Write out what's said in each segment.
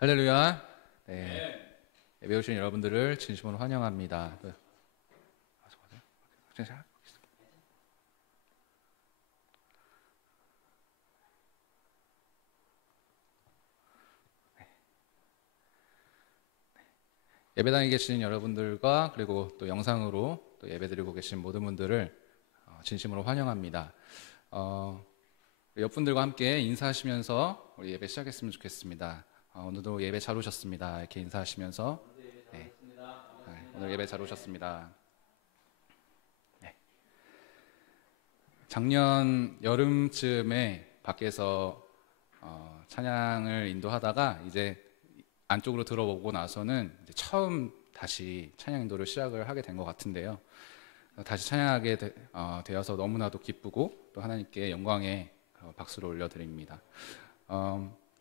할렐루야. 네. 예배 오신 여러분들을 진심으로 환영합니다. 예배당에 계신 여러분들과 그리고 또 영상으로 또 예배드리고 계신 모든 분들을 진심으로 환영합니다. 옆분들과 함께 인사하시면서 우리 예배 시작했으면 좋겠습니다. 오늘도 예배 잘 오셨습니다. 이렇게 인사하시면서 네. 오늘 예배 잘 오셨습니다. 네. 작년 여름쯤에 밖에서 찬양을 인도하다가 이제 안쪽으로 들어오고 나서는 이제 처음 다시 찬양 인도를 시작을 하게 된 것 같은데요. 다시 찬양하게 되어서 너무나도 기쁘고 또 하나님께 영광의 박수를 올려드립니다.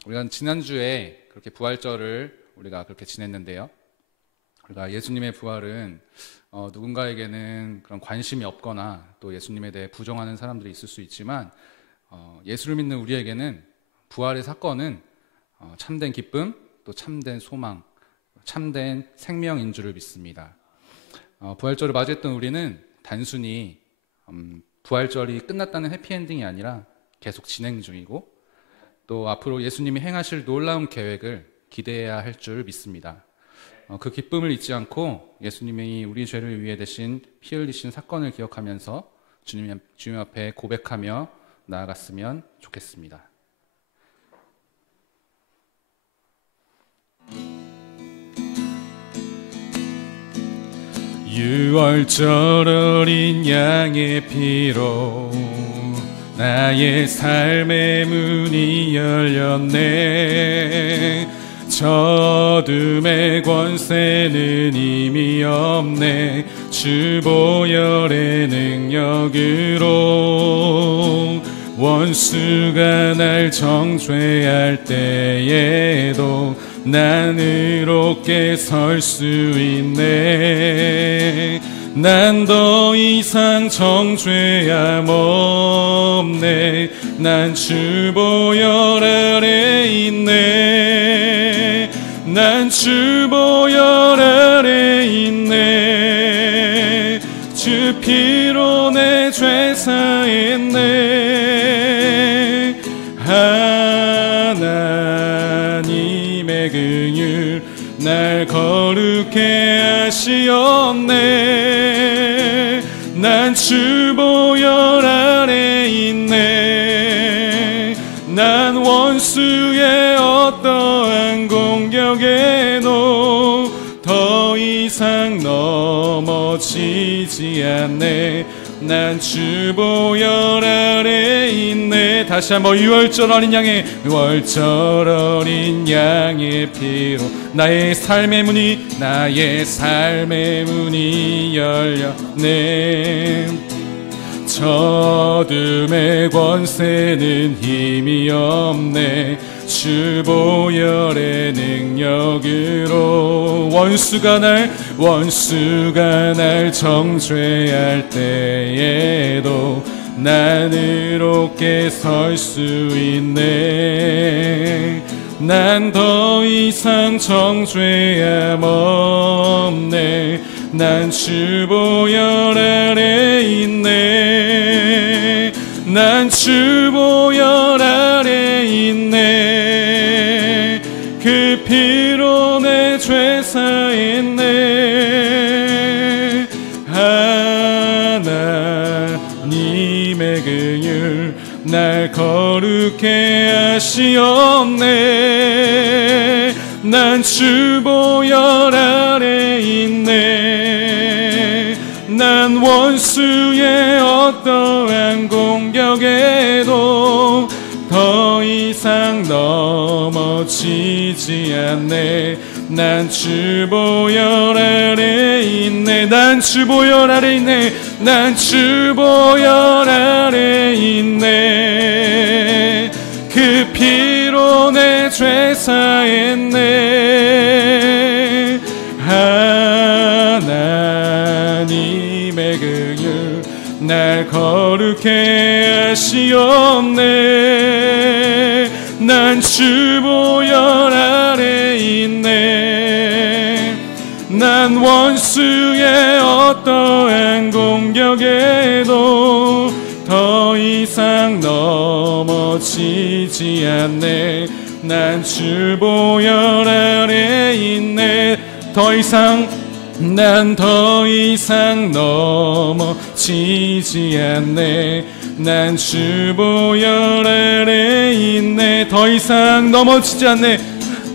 우리가 지난주에 그렇게 부활절을 우리가 그렇게 지냈는데요. 우리가 예수님의 부활은 누군가에게는 그런 관심이 없거나 또 예수님에 대해 부정하는 사람들이 있을 수 있지만 예수를 믿는 우리에게는 부활의 사건은 참된 기쁨, 또 참된 소망, 참된 생명인 줄을 믿습니다. 부활절을 맞이했던 우리는 단순히 부활절이 끝났다는 해피엔딩이 아니라 계속 진행 중이고 또 앞으로 예수님이 행하실 놀라운 계획을 기대해야 할 줄 믿습니다. 그 기쁨을 잊지 않고 예수님이 우리 죄를 위해 대신 피 흘리신 사건을 기억하면서 주님 앞에 고백하며 나아갔으면 좋겠습니다. 유월절 어린 양의 피로 나의 삶의 문이 열렸네. 저 어둠의 권세는 이미 없네. 주 보혈의 능력으로 원수가 날 정죄할 때에도 난 의롭게 설 수 있네. 난 더 이상 정죄함 없네. 난 주 보혈 아래 있네. 난 주 보혈 아래 있네. 주 피로 내 죄 사했네. 하나님의 긍휼 날 거룩해 하시었네. 난 주 보혈 아래 있네. 난 원수의 어떠한 공격에도 더 이상 넘어지지 않네. 난 주 보혈 아래 있네. 다시 한번 유월절 어린 양의 피로 나의 삶의 문이 열렸네. 저 어둠의 권세는 힘이 없네. 주 보혈의 능력으로 원수가 날 정죄할 때에도 난 의롭게 설 수 있네. 난 더 이상 정죄함 없네. 난 주 보혈 아래 있네. 난 주 보혈 아래 있네. 그 피로 내 죄 사했네. 하나님의 긍휼 날 거룩해 하시었네. 난 주 보혈 아래 있네. 난 원수의 어떠한 공격에도 더 이상 넘어지지 않네. 난 주 보혈 아래 있네. 난 주 보혈 아래 있네. 난 주 보혈 아래 있네. 그 피로 내 죄 사했네. 하나님의 긍휼 날 거룩해 하시었네. 난 주 보혈 아래 난 원수의 어떠한 공격에도 더 이상 넘어지지 않네. 난 주 보혈 아래 있네. 난 더 이상 넘어지지 않네. 난 주 보혈 아래 있네. 더 이상 넘어지지 않네.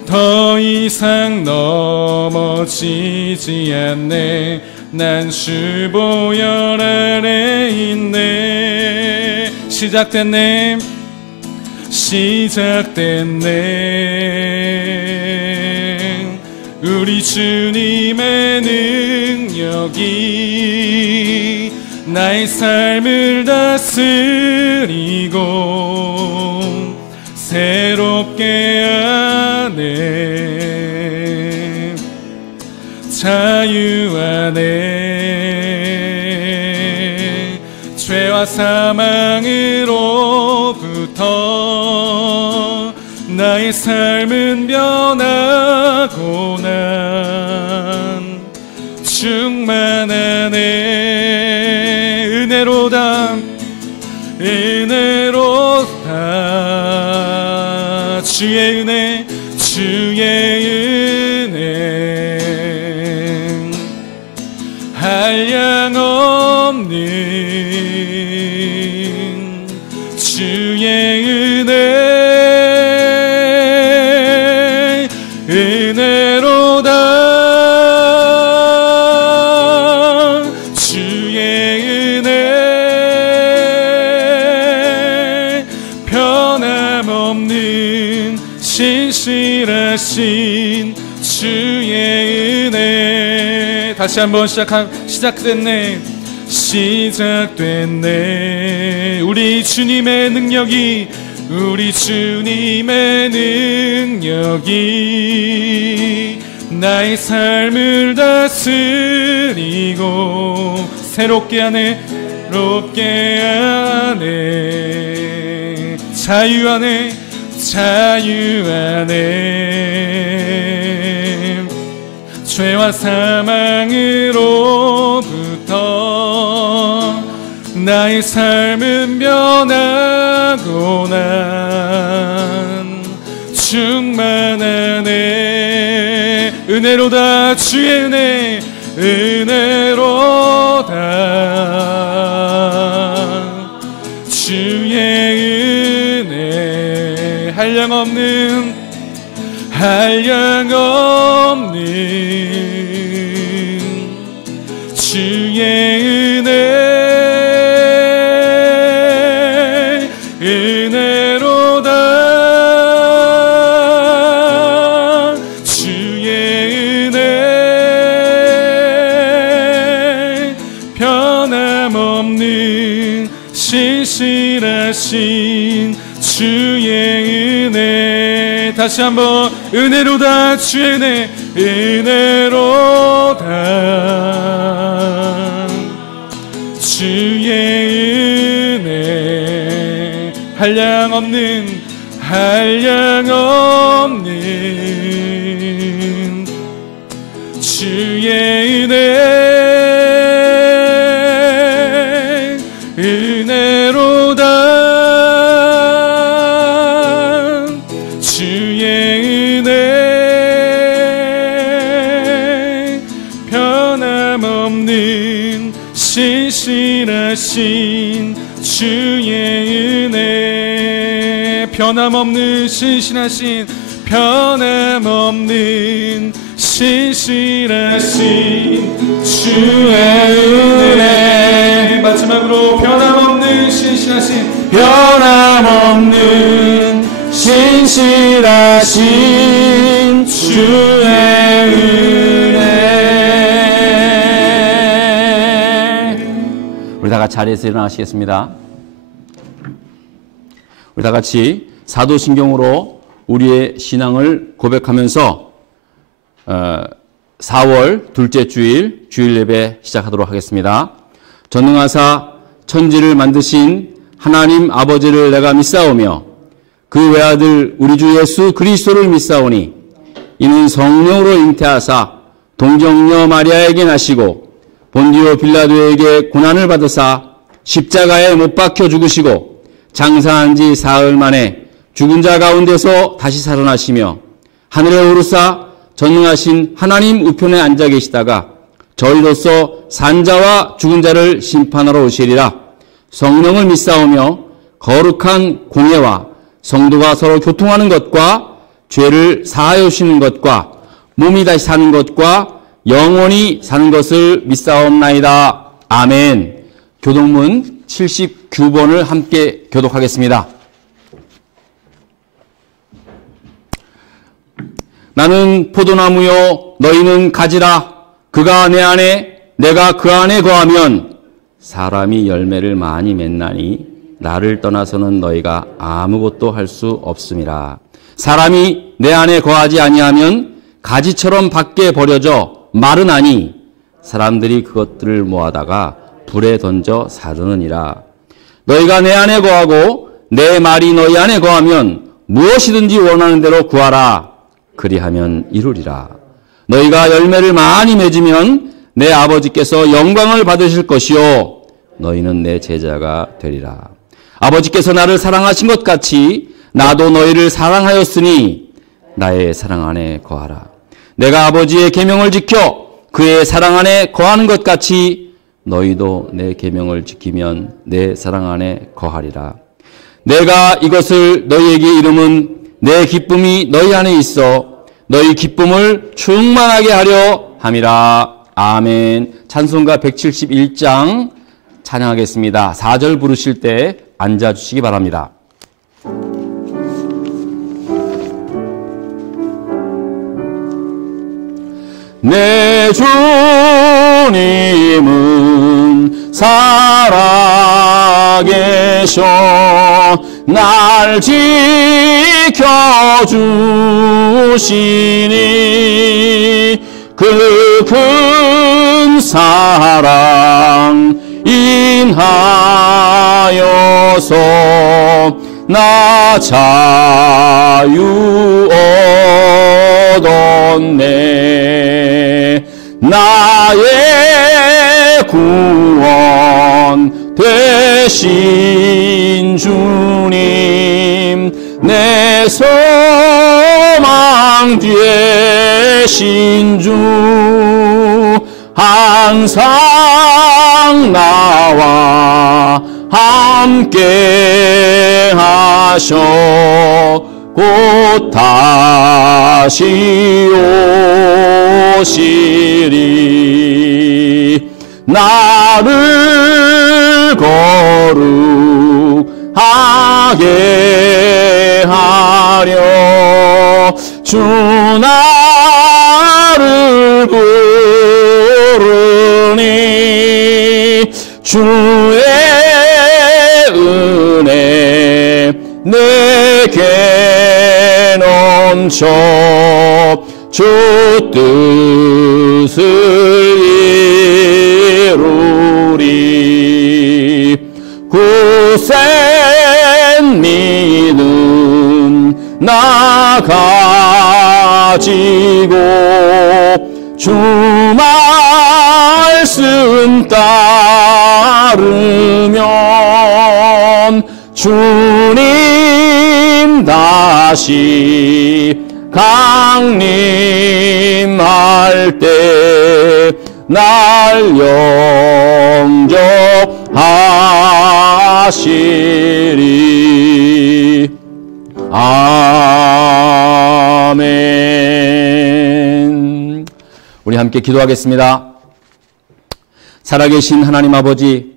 더 이상 넘어지지 않네. 난 주 보혈 아래 있네. 시작됐네. 우리 주님의 능력이 나의 삶을 다스리고 새롭게 하네. 자유 안에 죄와 사망으로부터 나의 삶은 변하고 난 충만하네. 은혜로다 주의 은혜 한량없는 주의 은혜로다. 주의 은혜 변함없는 신실하신 주의 은혜. 다시 한번 시작됐네. 우리 주님의 능력이 나의 삶을 다스리고 새롭게 하네. 자유 안에 죄와 사망으로부터 나의 삶은 변하고 난 충만하네. 은혜로다 주의 은혜로다 주의 은혜. 한량없는 주의 은혜로다. 주의 은혜 변함없는 신실하신 주의 은혜. 다시 한번 은혜로다 주의 은혜로다 주의 은혜. 한량없는 주의 은혜로다. 주의 은혜 변함없는 신실하신 주의 은혜. 변함없는 신실하신 주의 은혜. 마지막으로 변함없는 신실하신 주의 은혜. 우리 다 같이 자리에서 일어나시겠습니다. 우리 다 같이 사도신경으로 우리의 신앙을 고백하면서 4월 둘째 주일 예배 시작하도록 하겠습니다. 전능하사 천지를 만드신 하나님 아버지를 내가 믿사오며 그 외아들 우리 주 예수 그리스도를 믿사오니 이는 성령으로 잉태하사 동정녀 마리아에게 나시고 본디오 빌라도에게 고난을 받으사 십자가에 못 박혀 죽으시고 장사한 지 사흘 만에 죽은 자 가운데서 다시 살아나시며 하늘에 오르사 전능하신 하나님 우편에 앉아 계시다가 저희로서 산자와 죽은 자를 심판하러 오시리라. 성령을 믿사오며 거룩한 공예와 성도가 서로 교통하는 것과 죄를 사하여 주시는 것과 몸이 다시 사는 것과 영원히 사는 것을 믿사옵나이다. 아멘. 교동문 79번을 함께 교독하겠습니다. 나는 포도나무요 너희는 가지라. 그가 내 안에 내가 그 안에 거하면 사람이 열매를 많이 맺나니 나를 떠나서는 너희가 아무것도 할 수 없음이라. 사람이 내 안에 거하지 아니하면 가지처럼 밖에 버려져 마르나니 사람들이 그것들을 모아다가 불에 던져 사르느니라. 너희가 내 안에 거하고 내 말이 너희 안에 거하면 무엇이든지 원하는 대로 구하라. 그리하면 이루리라. 너희가 열매를 많이 맺으면 내 아버지께서 영광을 받으실 것이요 너희는 내 제자가 되리라. 아버지께서 나를 사랑하신 것 같이 나도 너희를 사랑하였으니 나의 사랑 안에 거하라. 내가 아버지의 계명을 지켜 그의 사랑 안에 거하는 것 같이 너희도 내 계명을 지키면 내 사랑 안에 거하리라. 내가 이것을 너희에게 이름은 내 기쁨이 너희 안에 있어 너희 기쁨을 충만하게 하려 함이라. 아멘. 찬송가 171장 찬양하겠습니다. 4절 부르실 때 앉아주시기 바랍니다. 내 주님은 살아계셔 날 지켜주시니 그 큰 사랑 인하여서 나 자유 얻었네. 나의 구원 되신 주님 내 소망 되신 주 항상 나와 함께 하셔 곧 다시 오시리. 나를 거룩하게 하려 주 나를 부르니 주의 은혜 내게 넘쳐 주 뜻을 이루리. 굳센 믿음 나 가지고 주 말씀 따르면 주님 다시 강림할 때 날 영접하시리. 아멘. 우리 함께 기도하겠습니다. 살아계신 하나님 아버지,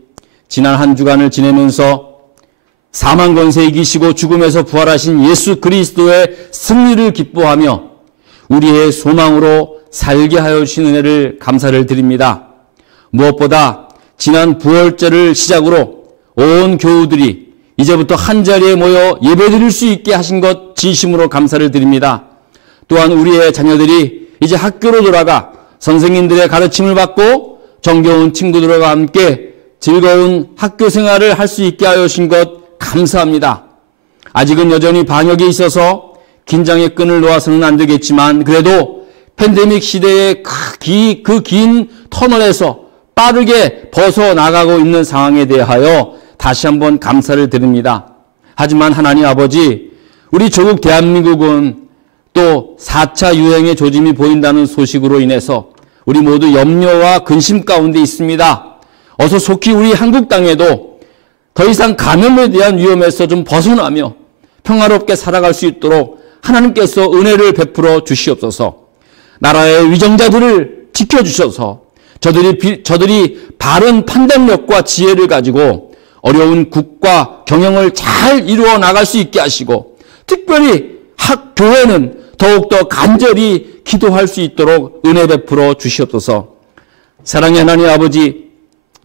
지난 한 주간을 지내면서 사망 권세 이기시고 죽음에서 부활하신 예수 그리스도의 승리를 기뻐하며 우리의 소망으로 살게 하여 주신 은혜를 감사를 드립니다. 무엇보다 지난 부활절을 시작으로 온 교우들이 이제부터 한자리에 모여 예배드릴 수 있게 하신 것 진심으로 감사를 드립니다. 또한 우리의 자녀들이 이제 학교로 돌아가 선생님들의 가르침을 받고 정겨운 친구들과 함께 즐거운 학교 생활을 할 수 있게 하여 주신 것 감사합니다. 아직은 여전히 방역에 있어서 긴장의 끈을 놓아서는 안 되겠지만 그래도 팬데믹 시대의 그 긴 터널에서 빠르게 벗어나가고 있는 상황에 대하여 다시 한번 감사를 드립니다. 하지만 하나님 아버지, 우리 조국 대한민국은 또 4차 유행의 조짐이 보인다는 소식으로 인해서 우리 모두 염려와 근심 가운데 있습니다. 어서 속히 우리 한국 땅에도 더 이상 감염에 대한 위험에서 좀 벗어나며 평화롭게 살아갈 수 있도록 하나님께서 은혜를 베풀어 주시옵소서. 나라의 위정자들을 지켜주셔서 저들이 바른 판단력과 지혜를 가지고 어려운 국가 경영을 잘 이루어 나갈 수 있게 하시고, 특별히 교회는 더욱더 간절히 기도할 수 있도록 은혜 베풀어 주시옵소서. 사랑의 하나님 아버지,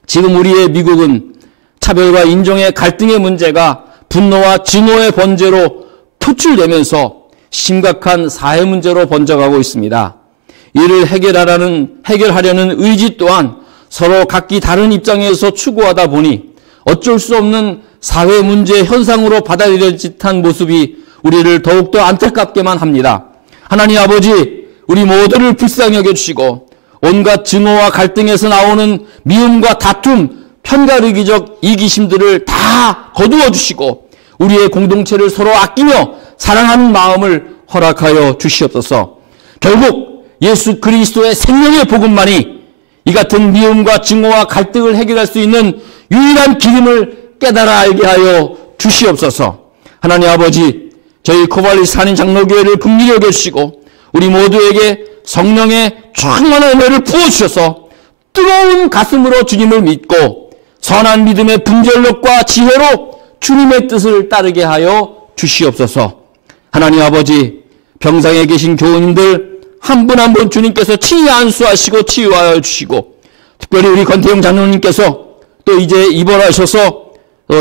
지금 우리의 미국은 차별과 인종의 갈등의 문제가 분노와 증오의 번제로 표출되면서 심각한 사회 문제로 번져가고 있습니다. 이를 해결하려는 의지 또한 서로 각기 다른 입장에서 추구하다 보니 어쩔 수 없는 사회 문제 현상으로 받아들여진 모습이 우리를 더욱더 안타깝게만 합니다. 하나님 아버지, 우리 모두를 불쌍히 여겨주시고 온갖 증오와 갈등에서 나오는 미움과 다툼, 편가르기적 이기심들을 다 거두어 주시고 우리의 공동체를 서로 아끼며 사랑하는 마음을 허락하여 주시옵소서. 결국 예수 그리스도의 생명의 복음만이 이 같은 미움과 증오와 갈등을 해결할 수 있는 유일한 길임을 깨달아 알게 하여 주시옵소서. 하나님 아버지, 저희 코발리스 한인 장로교회를 긍휼히 여겨주시고 우리 모두에게 성령의 충만한 은혜를 부어주셔서 뜨거운 가슴으로 주님을 믿고 선한 믿음의 분별력과 지혜로 주님의 뜻을 따르게 하여 주시옵소서. 하나님 아버지, 병상에 계신 교우님들 한 분 한 분 주님께서 친히 안수하시고 치유하여 주시고, 특별히 우리 권태용 장로님께서 또 이제 입원하셔서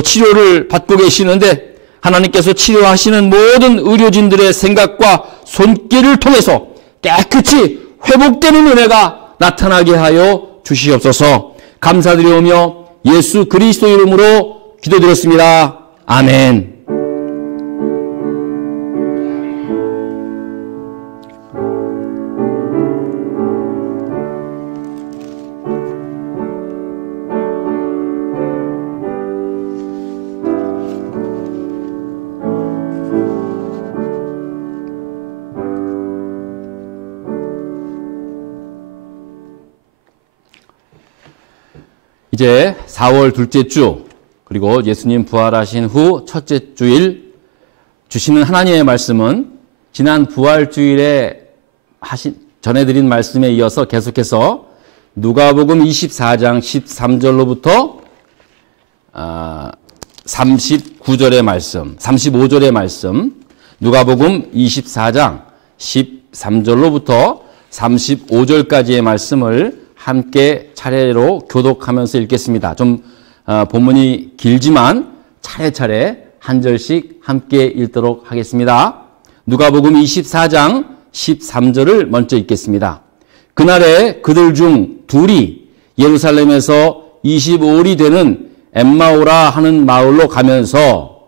치료를 받고 계시는데 하나님께서 치료하시는 모든 의료진들의 생각과 손길을 통해서 깨끗이 회복되는 은혜가 나타나게 하여 주시옵소서. 감사드리오며 예수 그리스도 이름으로 기도드렸습니다. 아멘. 이제 4월 둘째 주, 그리고 예수님 부활하신 후 첫째 주일 주시는 하나님의 말씀은 지난 부활주일에 전해드린 말씀에 이어서 계속해서 누가복음 24장 13절로부터 39절의 말씀, 35절의 말씀, 누가복음 24장 13절로부터 35절까지의 말씀을 함께 차례로 교독하면서 읽겠습니다. 좀 본문이 길지만 차례차례 한 절씩 함께 읽도록 하겠습니다. 누가복음 24장 13절을 먼저 읽겠습니다. 그날에 그들 중 둘이 예루살렘에서 25일이 되는 엠마오라 하는 마을로 가면서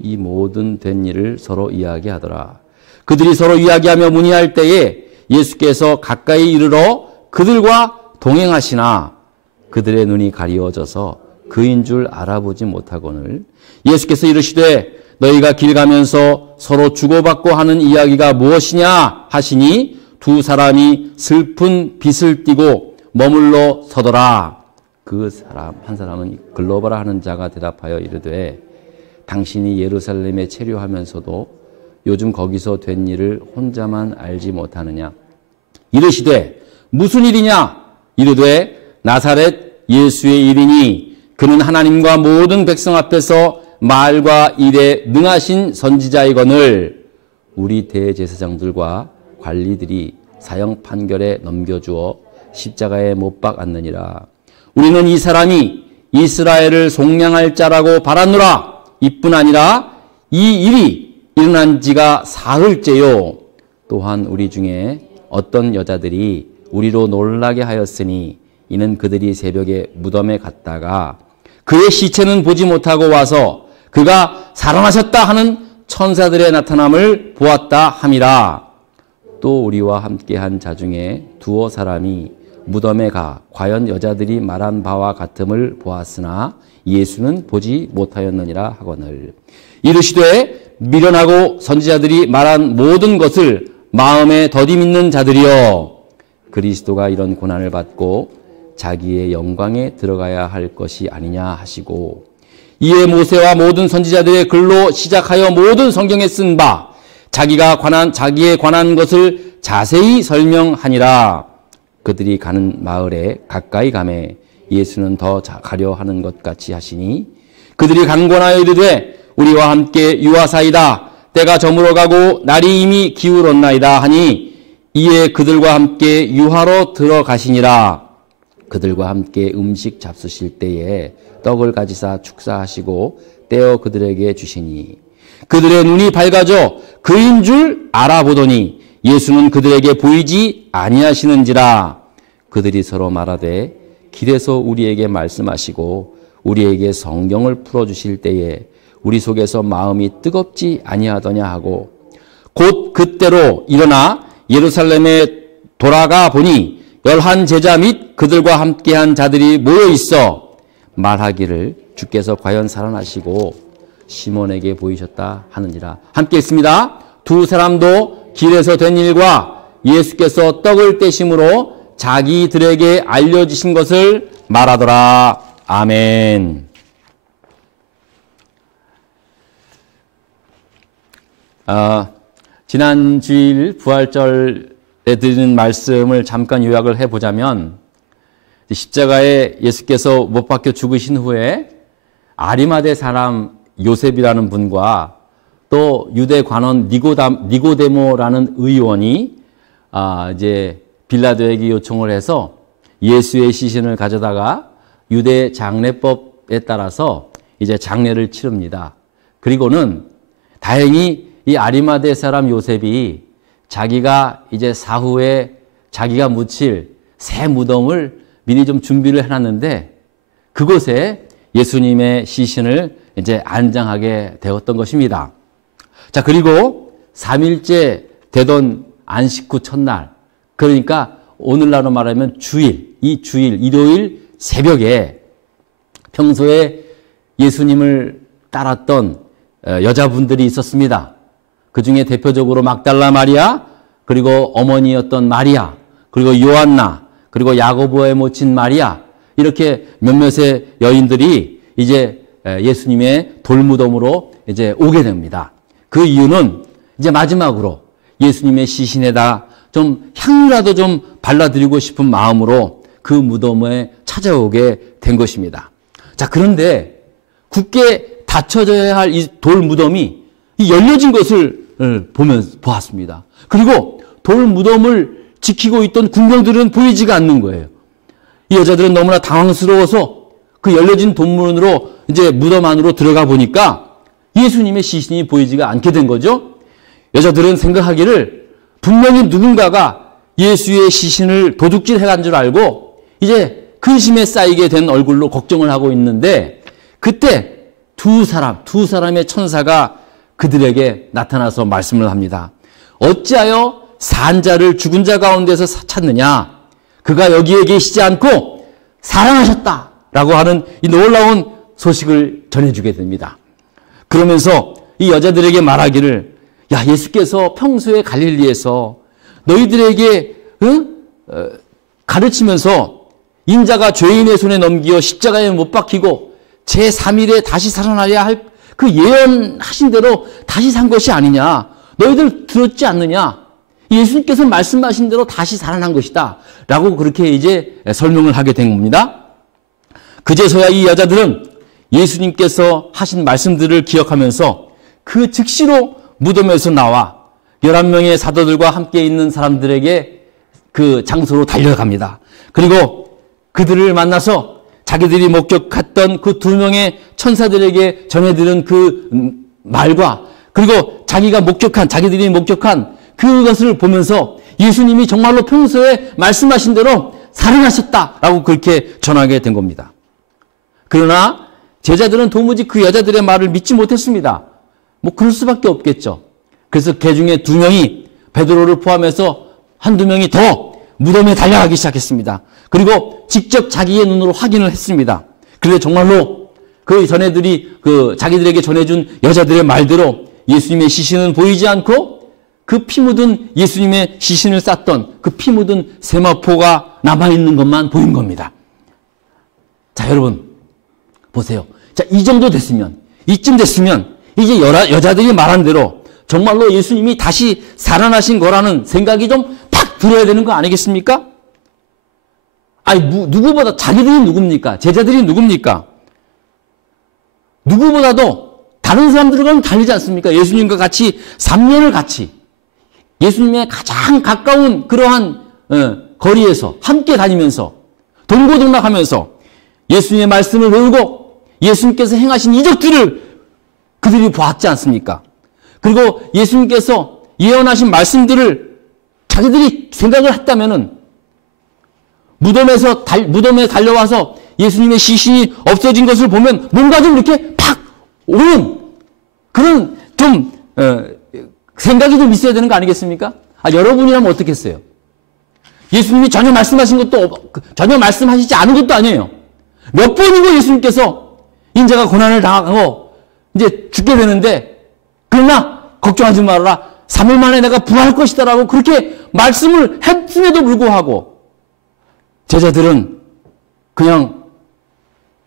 이 모든 된 일을 서로 이야기하더라. 그들이 서로 이야기하며 문의할 때에 예수께서 가까이 이르러 그들과 동행하시나 그들의 눈이 가리워져서 그인 줄 알아보지 못하거늘 예수께서 이르시되 너희가 길 가면서 서로 주고받고 하는 이야기가 무엇이냐 하시니 두 사람이 슬픈 빛을 띠고 머물러 서더라. 그 사람 한 사람은 글로바라 하는 자가 대답하여 이르되 당신이 예루살렘에 체류하면서도 요즘 거기서 된 일을 혼자만 알지 못하느냐. 이르시되 무슨 일이냐. 이르되 나사렛 예수의 일이니 그는 하나님과 모든 백성 앞에서 말과 일에 능하신 선지자이거늘 우리 대제사장들과 관리들이 사형 판결에 넘겨주어 십자가에 못 박았느니라. 우리는 이 사람이 이스라엘을 속량할 자라고 바라노라. 이뿐 아니라 이 일이 일어난 지가 사흘째요. 또한 우리 중에 어떤 여자들이 우리로 놀라게 하였으니 이는 그들이 새벽에 무덤에 갔다가 그의 시체는 보지 못하고 와서 그가 살아나셨다 하는 천사들의 나타남을 보았다 함이라. 또 우리와 함께한 자 중에 두어 사람이 무덤에 가 과연 여자들이 말한 바와 같음을 보았으나 예수는 보지 못하였느니라 하거늘. 이르시되 미련하고 선지자들이 말한 모든 것을 마음에 더디 믿는 자들이여, 그리스도가 이런 고난을 받고 자기의 영광에 들어가야 할 것이 아니냐 하시고, 이에 모세와 모든 선지자들의 글로 시작하여 모든 성경에 쓴 바 자기에 관한 것을 자세히 설명하니라. 그들이 가는 마을에 가까이 가매 예수는 더 가려 하는 것 같이 하시니, 그들이 강권하여 이르되 우리와 함께 유하사이다. 때가 저물어 가고 날이 이미 기울었나이다 하니, 이에 그들과 함께 유하로 들어가시니라. 그들과 함께 음식 잡수실 때에 떡을 가지사 축사하시고 떼어 그들에게 주시니, 그들의 눈이 밝아져 그인 줄 알아보더니 예수는 그들에게 보이지 아니하시는지라. 그들이 서로 말하되 길에서 우리에게 말씀하시고 우리에게 성경을 풀어주실 때에 우리 속에서 마음이 뜨겁지 아니하더냐 하고, 곧 그때로 일어나 예루살렘에 돌아가 보니 11 제자 및 그들과 함께한 자들이 모여 있어 말하기를 주께서 과연 살아나시고 시몬에게 보이셨다 하느니라. 함께 있습니다. 두 사람도 길에서 된 일과 예수께서 떡을 떼심으로 자기들에게 알려주신 것을 말하더라. 아멘. 지난 주일 부활절에 드리는 말씀을 잠깐 요약을 해보자면, 십자가에 예수께서 못 박혀 죽으신 후에 아리마대 사람 요셉이라는 분과 또 유대 관원 니고데모라는 의원이 이제 빌라도에게 요청을 해서 예수의 시신을 가져다가 유대 장례법에 따라서 이제 장례를 치릅니다. 그리고는 다행히 이 아리마대 사람 요셉이 자기가 이제 사후에 자기가 묻힐 새 무덤을 미리 좀 준비를 해놨는데, 그곳에 예수님의 시신을 이제 안장하게 되었던 것입니다. 자, 그리고 3일째 되던 안식 후 첫날, 그러니까 오늘날로 말하면 주일, 이 주일, 일요일 새벽에 평소에 예수님을 따랐던 여자분들이 있었습니다. 그 중에 대표적으로 막달라 마리아, 그리고 어머니였던 마리아, 그리고 요한나, 그리고 야고보의 모친 마리아, 이렇게 몇몇의 여인들이 이제 예수님의 돌무덤으로 이제 오게 됩니다. 그 이유는 이제 마지막으로 예수님의 시신에다 좀 향유라도 좀 발라드리고 싶은 마음으로 그 무덤에 찾아오게 된 것입니다. 자, 그런데 굳게 닫혀져야 할 이 돌무덤이 열려진 것을 보았습니다. 그리고 돌무덤을 지키고 있던 군병들은 보이지가 않는 거예요. 이 여자들은 너무나 당황스러워서 그 열려진 돌문으로 이제 무덤 안으로 들어가 보니까 예수님의 시신이 보이지가 않게 된 거죠. 여자들은 생각하기를 분명히 누군가가 예수의 시신을 도둑질 해간 줄 알고 이제 근심에 쌓이게 된 얼굴로 걱정을 하고 있는데, 그때 두 사람의 천사가 그들에게 나타나서 말씀을 합니다. 어찌하여 산 자를 죽은 자 가운데서 찾느냐? 그가 여기에 계시지 않고 살아나셨다라고 하는 이 놀라운 소식을 전해주게 됩니다. 그러면서 이 여자들에게 말하기를, 야, 예수께서 평소에 갈릴리에서 너희들에게 가르치면서 인자가 죄인의 손에 넘기어 십자가에 못 박히고 제3일에 다시 살아나야 할 그 예언하신 대로 다시 산 것이 아니냐. 너희들 들었지 않느냐. 예수님께서 말씀하신 대로 다시 살아난 것이다 라고 그렇게 이제 설명을 하게 된 겁니다. 그제서야 이 여자들은 예수님께서 하신 말씀들을 기억하면서 그 즉시로 무덤에서 나와 11명의 사도들과 함께 있는 사람들에게 그 장소로 달려갑니다. 그리고 그들을 만나서 자기들이 목격했던 그 2명의 천사들에게 전해들은 그 말과, 그리고 자기들이 목격한 그것을 보면서 예수님이 정말로 평소에 말씀하신 대로 살아나셨다라고 그렇게 전하게 된 겁니다. 그러나 제자들은 도무지 그 여자들의 말을 믿지 못했습니다. 뭐 그럴 수밖에 없겠죠. 그래서 그 중에 2명이 베드로를 포함해서 한두 명이 더 무덤에 달려가기 시작했습니다. 그리고 직접 자기의 눈으로 확인을 했습니다. 그런데 정말로 그 전애들이 자기들에게 전해준 여자들의 말대로 예수님의 시신은 보이지 않고 그 피 묻은 예수님의 시신을 쌌던 그 피 묻은 세마포가 남아있는 것만 보인 겁니다. 자, 여러분 보세요. 자, 이 정도 됐으면, 이쯤 됐으면 이제 여자들이 말한 대로 정말로 예수님이 다시 살아나신 거라는 생각이 좀 팍 들어야 되는 거 아니겠습니까? 아니, 누구보다 자기들이 누굽니까? 제자들이 누굽니까? 누구보다도 다른 사람들과는 다르지 않습니까? 예수님과 같이 3년을 같이 예수님의 가장 가까운 그러한 거리에서 함께 다니면서 동고동락하면서 예수님의 말씀을 외우고 예수님께서 행하신 이적들을 그들이 보았지 않습니까? 그리고 예수님께서 예언하신 말씀들을 자기들이 생각을 했다면은 무덤에 달려와서 예수님의 시신이 없어진 것을 보면 뭔가 좀 이렇게 팍 오는 그런 좀 생각이 좀 있어야 되는 거 아니겠습니까? 여러분이라면 어떻겠어요? 예수님이 전혀 말씀하신 것도 전혀 말씀하시지 않은 것도 아니에요. 몇 번이고 예수님께서 인자가 고난을 당하고 이제 죽게 되는데 그러나 걱정하지 말아라. 3일 만에 내가 부활할 것이다라고 그렇게 말씀을 했음에도 불구하고 제자들은 그냥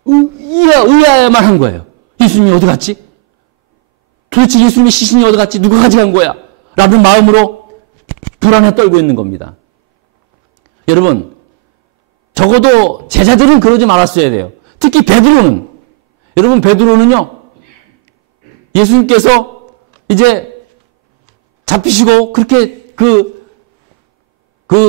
의아해야만 한 거예요. 예수님이 어디 갔지? 도대체 예수님의 시신이 어디 갔지? 누가 가져간 거야? 라는 마음으로 불안에 떨고 있는 겁니다. 여러분, 적어도 제자들은 그러지 말았어야 돼요. 특히 베드로는, 여러분 베드로는요, 예수님께서 이제 잡히시고 그렇게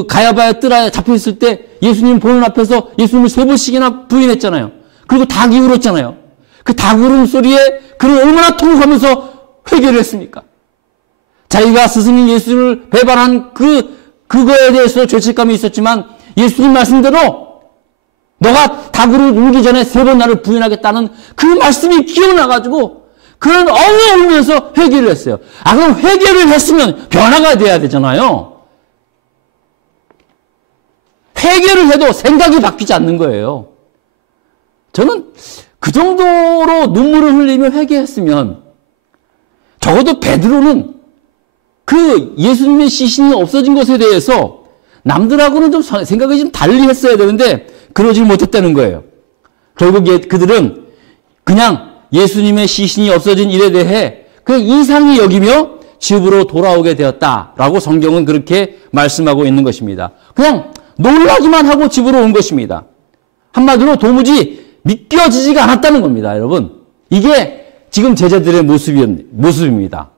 가야바의 뜰에 잡혀있을 때 예수님 보는 앞에서 예수님을 3번씩이나 부인했잖아요. 그리고 다 기울었잖아요. 그 다 기울은 소리에 그는 얼마나 통곡하면서 회개를 했습니까? 자기가 스승인 예수를 배반한 그거에 대해서 죄책감이 있었지만 예수님 말씀대로 너가 다구를 울기 전에 3번 나를 부인하겠다는 그 말씀이 기억나가지고 그는 엉엉 울면서 회개를 했어요. 그럼 회개를 했으면 변화가 돼야 되잖아요. 회개를 해도 생각이 바뀌지 않는 거예요. 저는 그 정도로 눈물을 흘리며 회개했으면 적어도 베드로는 그 예수님의 시신이 없어진 것에 대해서 남들하고는 좀 생각이 좀 달리 했어야 되는데 그러질 못했다는 거예요. 결국 그들은 그냥 예수님의 시신이 없어진 일에 대해 그냥 이상히 여기며 집으로 돌아오게 되었다라고 성경은 그렇게 말씀하고 있는 것입니다. 그냥 놀라기만 하고 집으로 온 것입니다. 한마디로 도무지 믿겨지지가 않았다는 겁니다, 여러분. 이게 지금 제자들의 모습입니다.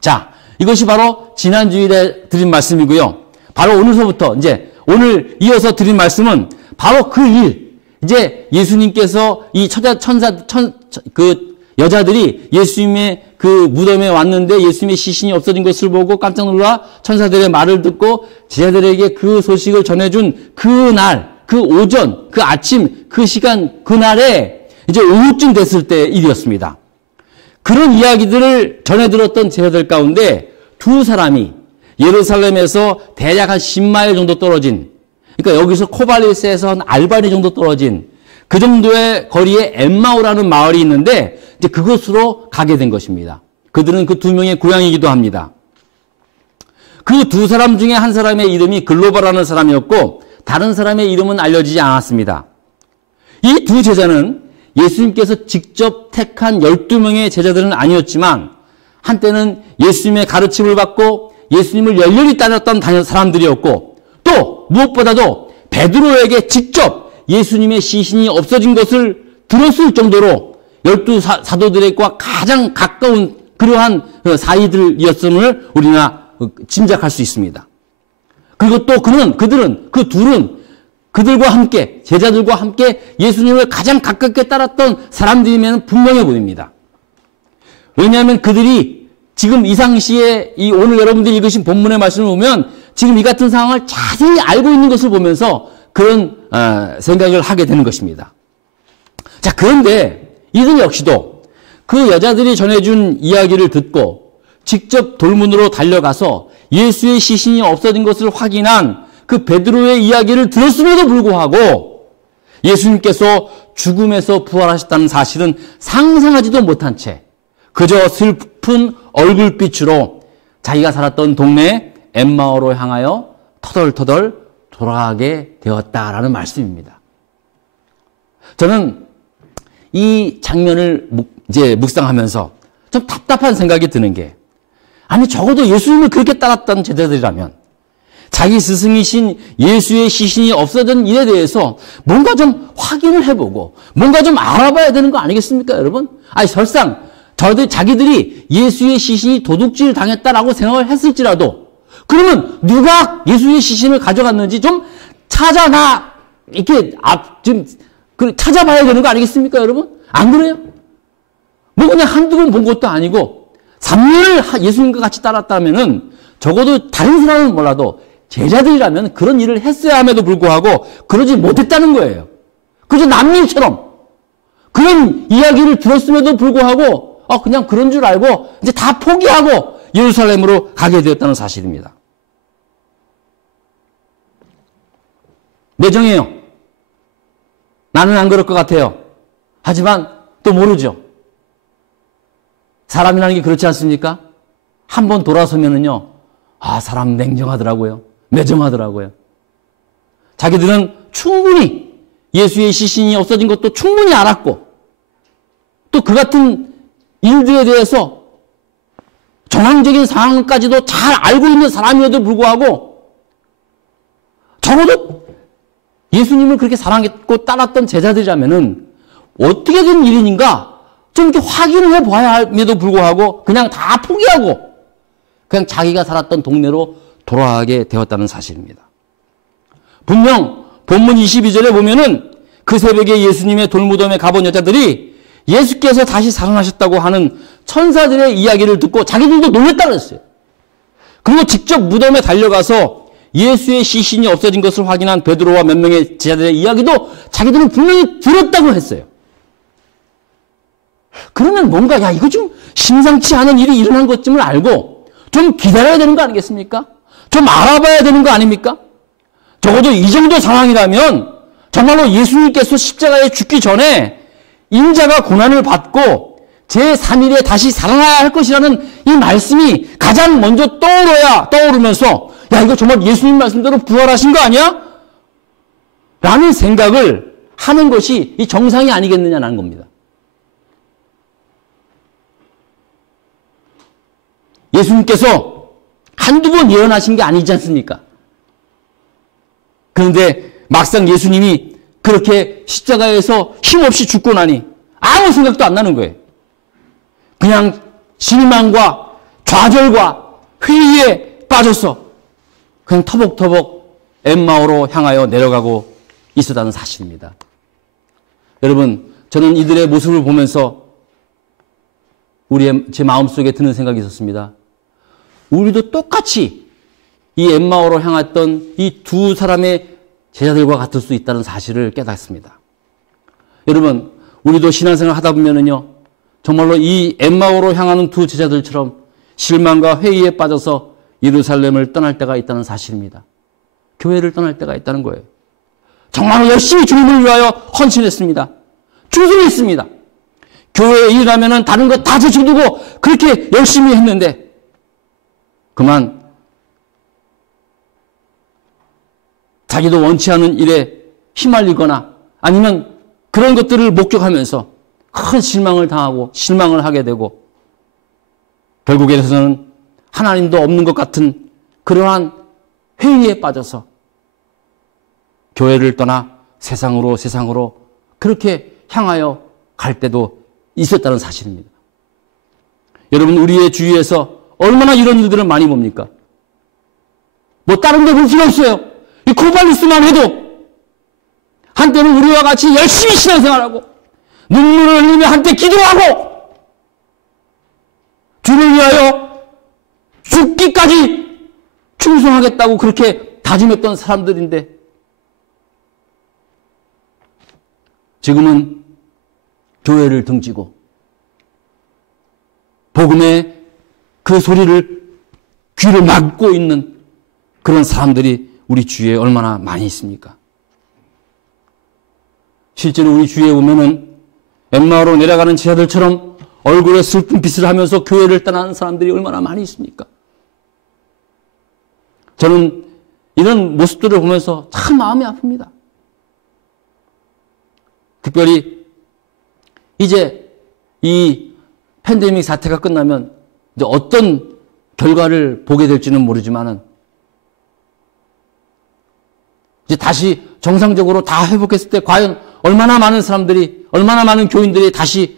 자, 이것이 바로 지난주일에 드린 말씀이고요. 바로 오늘서부터 오늘 이어서 드린 말씀은 바로 그 일. 이제 예수님께서 이 여자들이 예수님의 그 무덤에 왔는데 예수님의 시신이 없어진 것을 보고 깜짝 놀라 천사들의 말을 듣고 제자들에게 그 소식을 전해준 그날, 그 오전, 그 아침, 그 시간, 그날에 이제 오후쯤 됐을 때 일이었습니다. 그런 이야기들을 전해 들었던 제자들 가운데 두 사람이 예루살렘에서 대략 한 10마일 정도 떨어진, 그러니까 여기서 코발리스에서 한 알바니 정도 떨어진 그 정도의 거리에 엠마오라는 마을이 있는데 이제 그곳으로 가게 된 것입니다. 그들은 그 두 명의 고향이기도 합니다. 그 두 사람 중에 한 사람의 이름이 글로바라는 사람이었고 다른 사람의 이름은 알려지지 않았습니다. 이 두 제자는 예수님께서 직접 택한 12명의 제자들은 아니었지만 한때는 예수님의 가르침을 받고 예수님을 열렬히 따랐던 사람들이었고 또 무엇보다도 베드로에게 직접 예수님의 시신이 없어진 것을 들었을 정도로 12사도들과 가장 가까운 그러한 사이들이었음을 우리가 짐작할 수 있습니다. 그리고 또 그 둘은 그들과 함께, 제자들과 함께 예수님을 가장 가깝게 따랐던 사람들이면 분명해 보입니다. 왜냐하면 그들이 지금 이 상시에 오늘 여러분들이 읽으신 본문의 말씀을 보면 지금 이 같은 상황을 자세히 알고 있는 것을 보면서 그런 생각을 하게 되는 것입니다. 자, 그런데 이들 역시도 그 여자들이 전해준 이야기를 듣고 직접 돌문으로 달려가서 예수의 시신이 없어진 것을 확인한 그 베드로의 이야기를 들었음에도 불구하고 예수님께서 죽음에서 부활하셨다는 사실은 상상하지도 못한 채 그저 슬픈 얼굴빛으로 자기가 살았던 동네 엠마오로 향하여 터덜터덜 돌아가게 되었다라는 말씀입니다. 저는 이 장면을 이제 묵상하면서 좀 답답한 생각이 드는 게, 아니 적어도 예수님을 그렇게 따랐던 제자들이라면 자기 스승이신 예수의 시신이 없어진 일에 대해서 뭔가 좀 확인을 해보고 뭔가 좀 알아봐야 되는 거 아니겠습니까, 여러분? 아니 설상 자기들이 예수의 시신이 도둑질 당했다라고 생각을 했을지라도 그러면 누가 예수의 시신을 가져갔는지 좀 이렇게 좀 찾아봐야 되는 거 아니겠습니까, 여러분? 안 그래요? 뭐 그냥 한두 번 본 것도 아니고 3년을 예수님과 같이 따랐다면은 적어도 다른 사람은 몰라도 제자들이라면 그런 일을 했어야 함에도 불구하고 그러지 못했다는 거예요. 그저 난민처럼 그런 이야기를 들었음에도 불구하고 그냥 그런 줄 알고 이제 다 포기하고 예루살렘으로 가게 되었다는 사실입니다. 매정해요. 나는 안 그럴 것 같아요. 하지만 또 모르죠. 사람이라는 게 그렇지 않습니까? 한번 돌아서면은요, 사람 냉정하더라고요. 매정하더라고요. 자기들은 충분히 예수의 시신이 없어진 것도 충분히 알았고, 또 그 같은 일들에 대해서 정황적인 상황까지도 잘 알고 있는 사람임에도 불구하고, 적어도 예수님을 그렇게 사랑했고 따랐던 제자들이라면은 어떻게 된 일인가 좀 이렇게 확인을 해봐야 함에도 불구하고 그냥 다 포기하고 그냥 자기가 살았던 동네로 돌아가게 되었다는 사실입니다. 분명 본문 22절에 보면은 그 새벽에 예수님의 돌무덤에 가본 여자들이 예수께서 다시 살아나셨다고 하는 천사들의 이야기를 듣고 자기들도 놀랬다고 했어요. 그리고 직접 무덤에 달려가서 예수의 시신이 없어진 것을 확인한 베드로와 몇 명의 제자들의 이야기도 자기들은 분명히 들었다고 했어요. 그러면 뭔가 이거 좀 심상치 않은 일이 일어난 것쯤을 알고 좀 기다려야 되는 거 아니겠습니까? 좀 알아봐야 되는 거 아닙니까? 적어도 이 정도 상황이라면 정말로 예수님께서 십자가에 죽기 전에 인자가 고난을 받고 제3일에 다시 살아나야 할 것이라는 이 말씀이 가장 먼저 떠오르면서 이거 정말 예수님 말씀대로 부활하신 거 아니야? 라는 생각을 하는 것이 이 정상이 아니겠느냐는 겁니다. 예수님께서 한두 번 예언하신 게 아니지 않습니까? 그런데 막상 예수님이 그렇게 십자가에서 힘없이 죽고 나니 아무 생각도 안 나는 거예요. 그냥 실망과 좌절과 회의에 빠져서 그냥 터벅터벅 엠마오로 향하여 내려가고 있었다는 사실입니다. 여러분, 저는 이들의 모습을 보면서 제 마음속에 드는 생각이 있었습니다. 우리도 똑같이 이 엠마오로 향했던 이 두 사람의 제자들과 같을 수 있다는 사실을 깨닫습니다. 여러분, 우리도 신앙생활 하다 보면은요, 정말로 이 엠마오로 향하는 두 제자들처럼 실망과 회의에 빠져서 예루살렘을 떠날 때가 있다는 사실입니다. 교회를 떠날 때가 있다는 거예요. 정말로 열심히 주님을 위하여 헌신했습니다. 충성했습니다. 교회에 일하면은 다른 거 다 제쳐두고 그렇게 열심히 했는데 그만 자기도 원치 않은 일에 휘말리거나 아니면 그런 것들을 목격하면서 큰 실망을 당하고 실망을 하게 되고 결국에는 하나님도 없는 것 같은 그러한 회의에 빠져서 교회를 떠나 세상으로 그렇게 향하여 갈 때도 있었다는 사실입니다. 여러분, 우리의 주위에서 얼마나 이런 일들을 많이 봅니까? 뭐 다른 데 볼 필요 없어요. 이 코발리스만 해도 한때는 우리와 같이 열심히 신앙생활하고 눈물을 흘리며 한때 기도하고 주를 위하여 죽기까지 충성하겠다고 그렇게 다짐했던 사람들인데 지금은 교회를 등지고 복음의 그 소리를 귀를 막고 있는 그런 사람들이 우리 주위에 얼마나 많이 있습니까? 실제로 우리 주위에 보면은 엠마오로 내려가는 제자들처럼 얼굴에 슬픈 빛을 하면서 교회를 떠나는 사람들이 얼마나 많이 있습니까? 저는 이런 모습들을 보면서 참 마음이 아픕니다. 특별히 이제 이 팬데믹 사태가 끝나면 이제 어떤 결과를 보게 될지는 모르지만은 이제 다시 정상적으로 다 회복했을 때 과연 얼마나 많은 사람들이, 얼마나 많은 교인들이 다시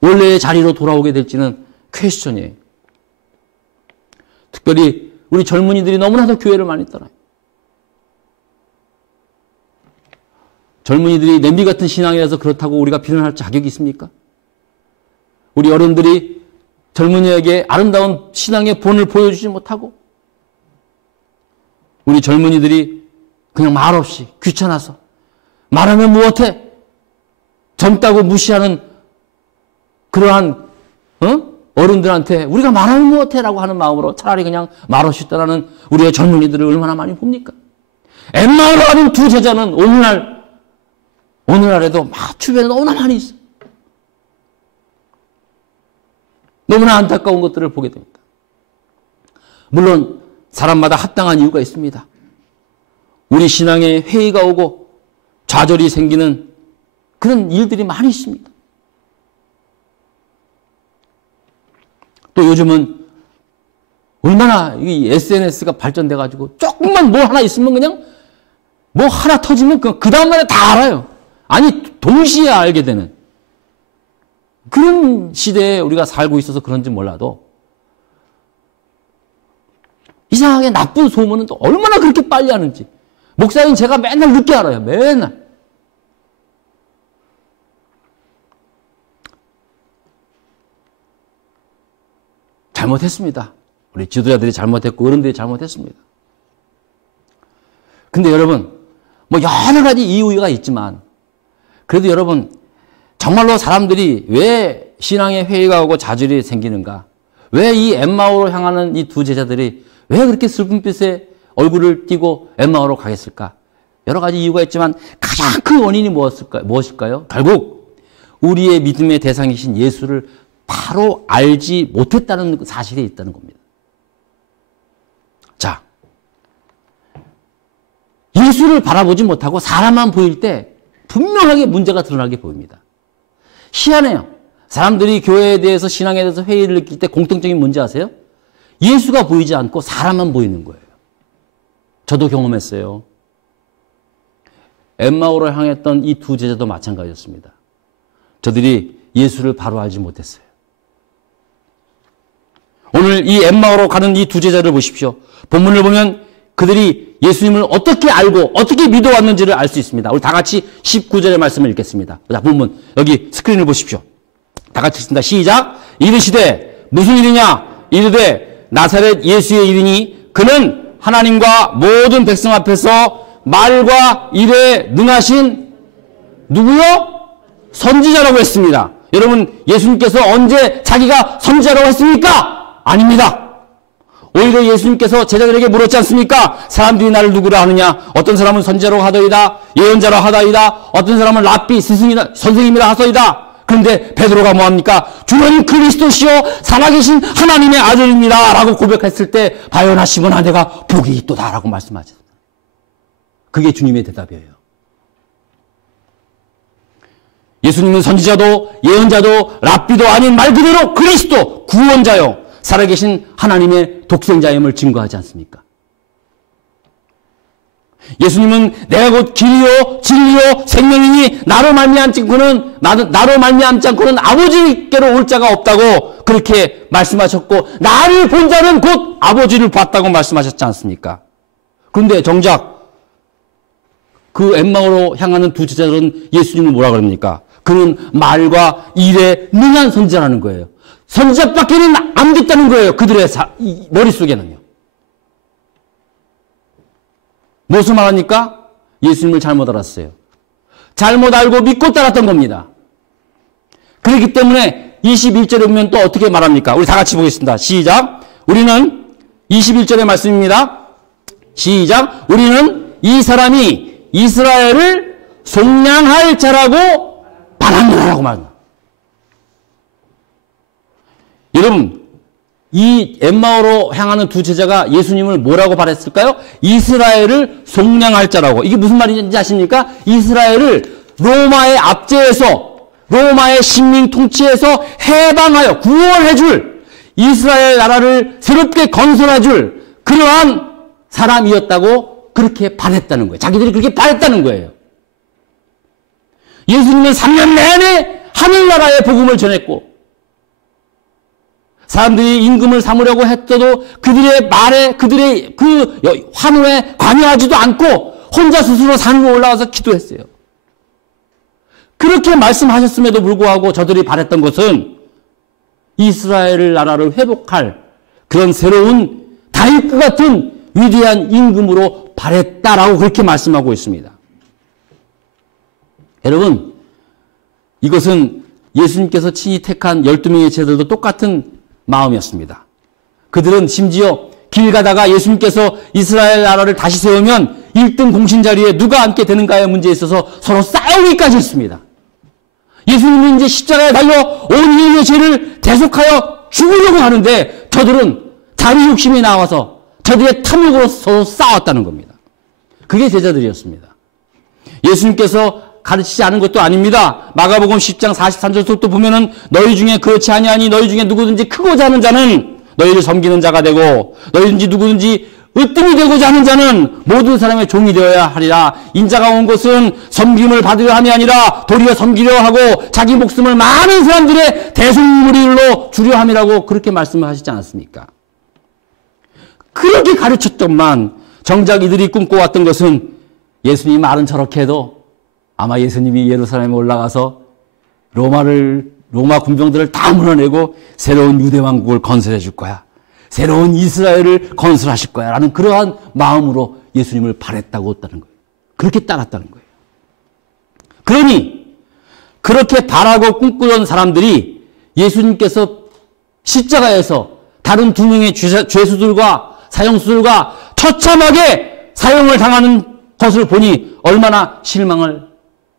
원래의 자리로 돌아오게 될지는 퀘스천이에요. 특별히 우리 젊은이들이 너무나도 교회를 많이 떠나요. 젊은이들이 냄비 같은 신앙이라서 그렇다고 우리가 비난할 자격이 있습니까? 우리 어른들이 젊은이에게 아름다운 신앙의 본을 보여주지 못하고 우리 젊은이들이 그냥 말없이 귀찮아서 말하면 무엇해? 젊다고 무시하는 그러한 어른들한테 우리가 말하면 무엇해? 라고 하는 마음으로 차라리 그냥 말없이 떠나는 우리의 젊은이들을 얼마나 많이 봅니까? 엠마오로 가는 두 제자는 오늘날에도 막 주변에 너무나 많이 있어요. 너무나 안타까운 것들을 보게 됩니다. 물론 사람마다 합당한 이유가 있습니다. 우리 신앙에 회의가 오고 좌절이 생기는 그런 일들이 많이 있습니다. 또 요즘은 얼마나 이 SNS가 발전돼가지고 조금만 뭐 하나 있으면 그냥 뭐 하나 터지면 그 다음날에 다 알아요. 아니 동시에 알게 되는 그런 시대에 우리가 살고 있어서 그런지 몰라도 이상하게 나쁜 소문은 또 얼마나 그렇게 빨리 하는지 목사님 제가 맨날 늦게 알아요. 맨날. 잘못했습니다. 우리 지도자들이 잘못했고 어른들이 잘못했습니다. 근데 여러분 뭐 여러 가지 이유가 있지만 그래도 여러분 정말로 사람들이 왜 신앙의 회의가 오고 좌절이 생기는가? 왜 이 엠마오로 향하는 이 두 제자들이 왜 그렇게 슬픈 빛에 얼굴을 띄고 엠마오로 가겠을까? 여러 가지 이유가 있지만 가장 큰 원인이 무엇일까요? 결국 우리의 믿음의 대상이신 예수를 바로 알지 못했다는 사실이 있다는 겁니다. 자, 예수를 바라보지 못하고 사람만 보일 때 분명하게 문제가 드러나게 보입니다. 희한해요. 사람들이 교회에 대해서 신앙에 대해서 회의를 느낄 때 공통적인 문제 아세요? 예수가 보이지 않고 사람만 보이는 거예요. 저도 경험했어요. 엠마오로 향했던 이 두 제자도 마찬가지였습니다. 저들이 예수를 바로 알지 못했어요. 오늘 이 엠마오로 가는 이 두 제자를 보십시오. 본문을 보면 그들이 예수님을 어떻게 알고 어떻게 믿어왔는지를 알 수 있습니다. 우리 다 같이 19절의 말씀을 읽겠습니다. 자, 본문 여기 스크린을 보십시오. 다 같이 읽습니다. 시작. 이르시되 무슨 일이냐? 이르되 나사렛 예수의 일이니 그는 하나님과 모든 백성 앞에서 말과 일에 능하신 누구요? 선지자라고 했습니다. 여러분 예수님께서 언제 자기가 선지자라고 했습니까? 아닙니다. 오히려 예수님께서 제자들에게 물었지 않습니까? 사람들이 나를 누구라 하느냐? 어떤 사람은 선지자라고 하더이다. 예언자라 하더이다. 어떤 사람은 랍비 스승이다. 선생님이라 하소이다. 그런데 베드로가 뭐합니까? 주는 그리스도시요 살아계신 하나님의 아들입니다 라고 고백했을 때 바요나 시몬아 내가 복이 있도다 라고 말씀하셨습니다. 그게 주님의 대답이에요. 예수님은 선지자도 예언자도 랍비도 아닌 말 그대로 그리스도 구원자요 살아계신 하나님의 독생자임을 증거하지 않습니까? 예수님은 내가 곧 길이요 진리요 생명이니 나로 말미암지 않고는 아버지께로 올 자가 없다고 그렇게 말씀하셨고 나를 본 자는 곧 아버지를 봤다고 말씀하셨지 않습니까? 그런데 정작 그 엠마오로 향하는 두 제자들은 예수님을 뭐라 그럽니까? 그는 말과 일에 능한 선지자라는 거예요. 선지자밖에는 안 됐다는 거예요. 그들의 머릿속에는요. 무엇을 말합니까? 예수님을 잘못 알았어요. 잘못 알고 믿고 따랐던 겁니다. 그렇기 때문에 21절에 보면 또 어떻게 말합니까? 우리 다 같이 보겠습니다. 시작. 우리는 21절의 말씀입니다. 시작. 우리는 이 사람이 이스라엘을 속량할 자라고 바라노라라고 말합니다. 여러분, 이 엠마오로 향하는 두 제자가 예수님을 뭐라고 바랬을까요? 이스라엘을 속량할 자라고. 이게 무슨 말인지 아십니까? 이스라엘을 로마의 압제에서, 로마의 식민 통치에서 해방하여 구원해 줄, 이스라엘 나라를 새롭게 건설해 줄 그러한 사람이었다고 그렇게 바랬다는 거예요. 자기들이 그렇게 바랬다는 거예요. 예수님은 3년 내내 하늘나라의 복음을 전했고, 사람들이 임금을 삼으려고 했어도 그들의 말에, 그들의 그 환호에 관여하지도 않고 혼자 스스로 산으로 올라가서 기도했어요. 그렇게 말씀하셨음에도 불구하고 저들이 바랬던 것은 이스라엘 나라를 회복할 그런 새로운 다윗과 같은 위대한 임금으로 바랬다라고 그렇게 말씀하고 있습니다. 여러분, 이것은 예수님께서 친히 택한 12명의 제자들도 똑같은 마음이었습니다. 그들은 심지어 길 가다가 예수님께서 이스라엘 나라를 다시 세우면 1등 공신 자리에 누가 앉게 되는가의 문제에 있어서 서로 싸우기까지 했습니다. 예수님은 이제 십자가에 달려 온 인류의 죄를 대속하여 죽으려고 하는데 저들은 자기 욕심이 나와서 저들의 탐욕으로 서로 싸웠다는 겁니다. 그게 제자들이었습니다. 예수님께서 가르치지 않은 것도 아닙니다. 마가복음 10장 43절부터 보면은 너희 중에 그렇지 아니하니 너희 중에 누구든지 크고자 하는 자는 너희를 섬기는 자가 되고 너희든지 누구든지 으뜸이 되고자 하는 자는 모든 사람의 종이 되어야 하리라. 인자가 온 것은 섬김을 받으려 함이 아니라 도리어 섬기려 하고 자기 목숨을 많은 사람들의 대속물로 주려 함이라고 그렇게 말씀을 하시지 않았습니까? 그렇게 가르쳤더만 정작 이들이 꿈꿔왔던 것은 예수님이 말은 저렇게 해도 아마 예수님이 예루살렘에 올라가서 로마 군병들을 다 몰아내고 새로운 유대 왕국을 건설해 줄 거야. 새로운 이스라엘을 건설하실 거야. 라는 그러한 마음으로 예수님을 바랬다고 했다는 거예요. 그렇게 따랐다는 거예요. 그러니 그렇게 바라고 꿈꾸던 사람들이 예수님께서 십자가에서 다른 두 명의 죄수들과 사형수들과 처참하게 사형을 당하는 것을 보니 얼마나 실망을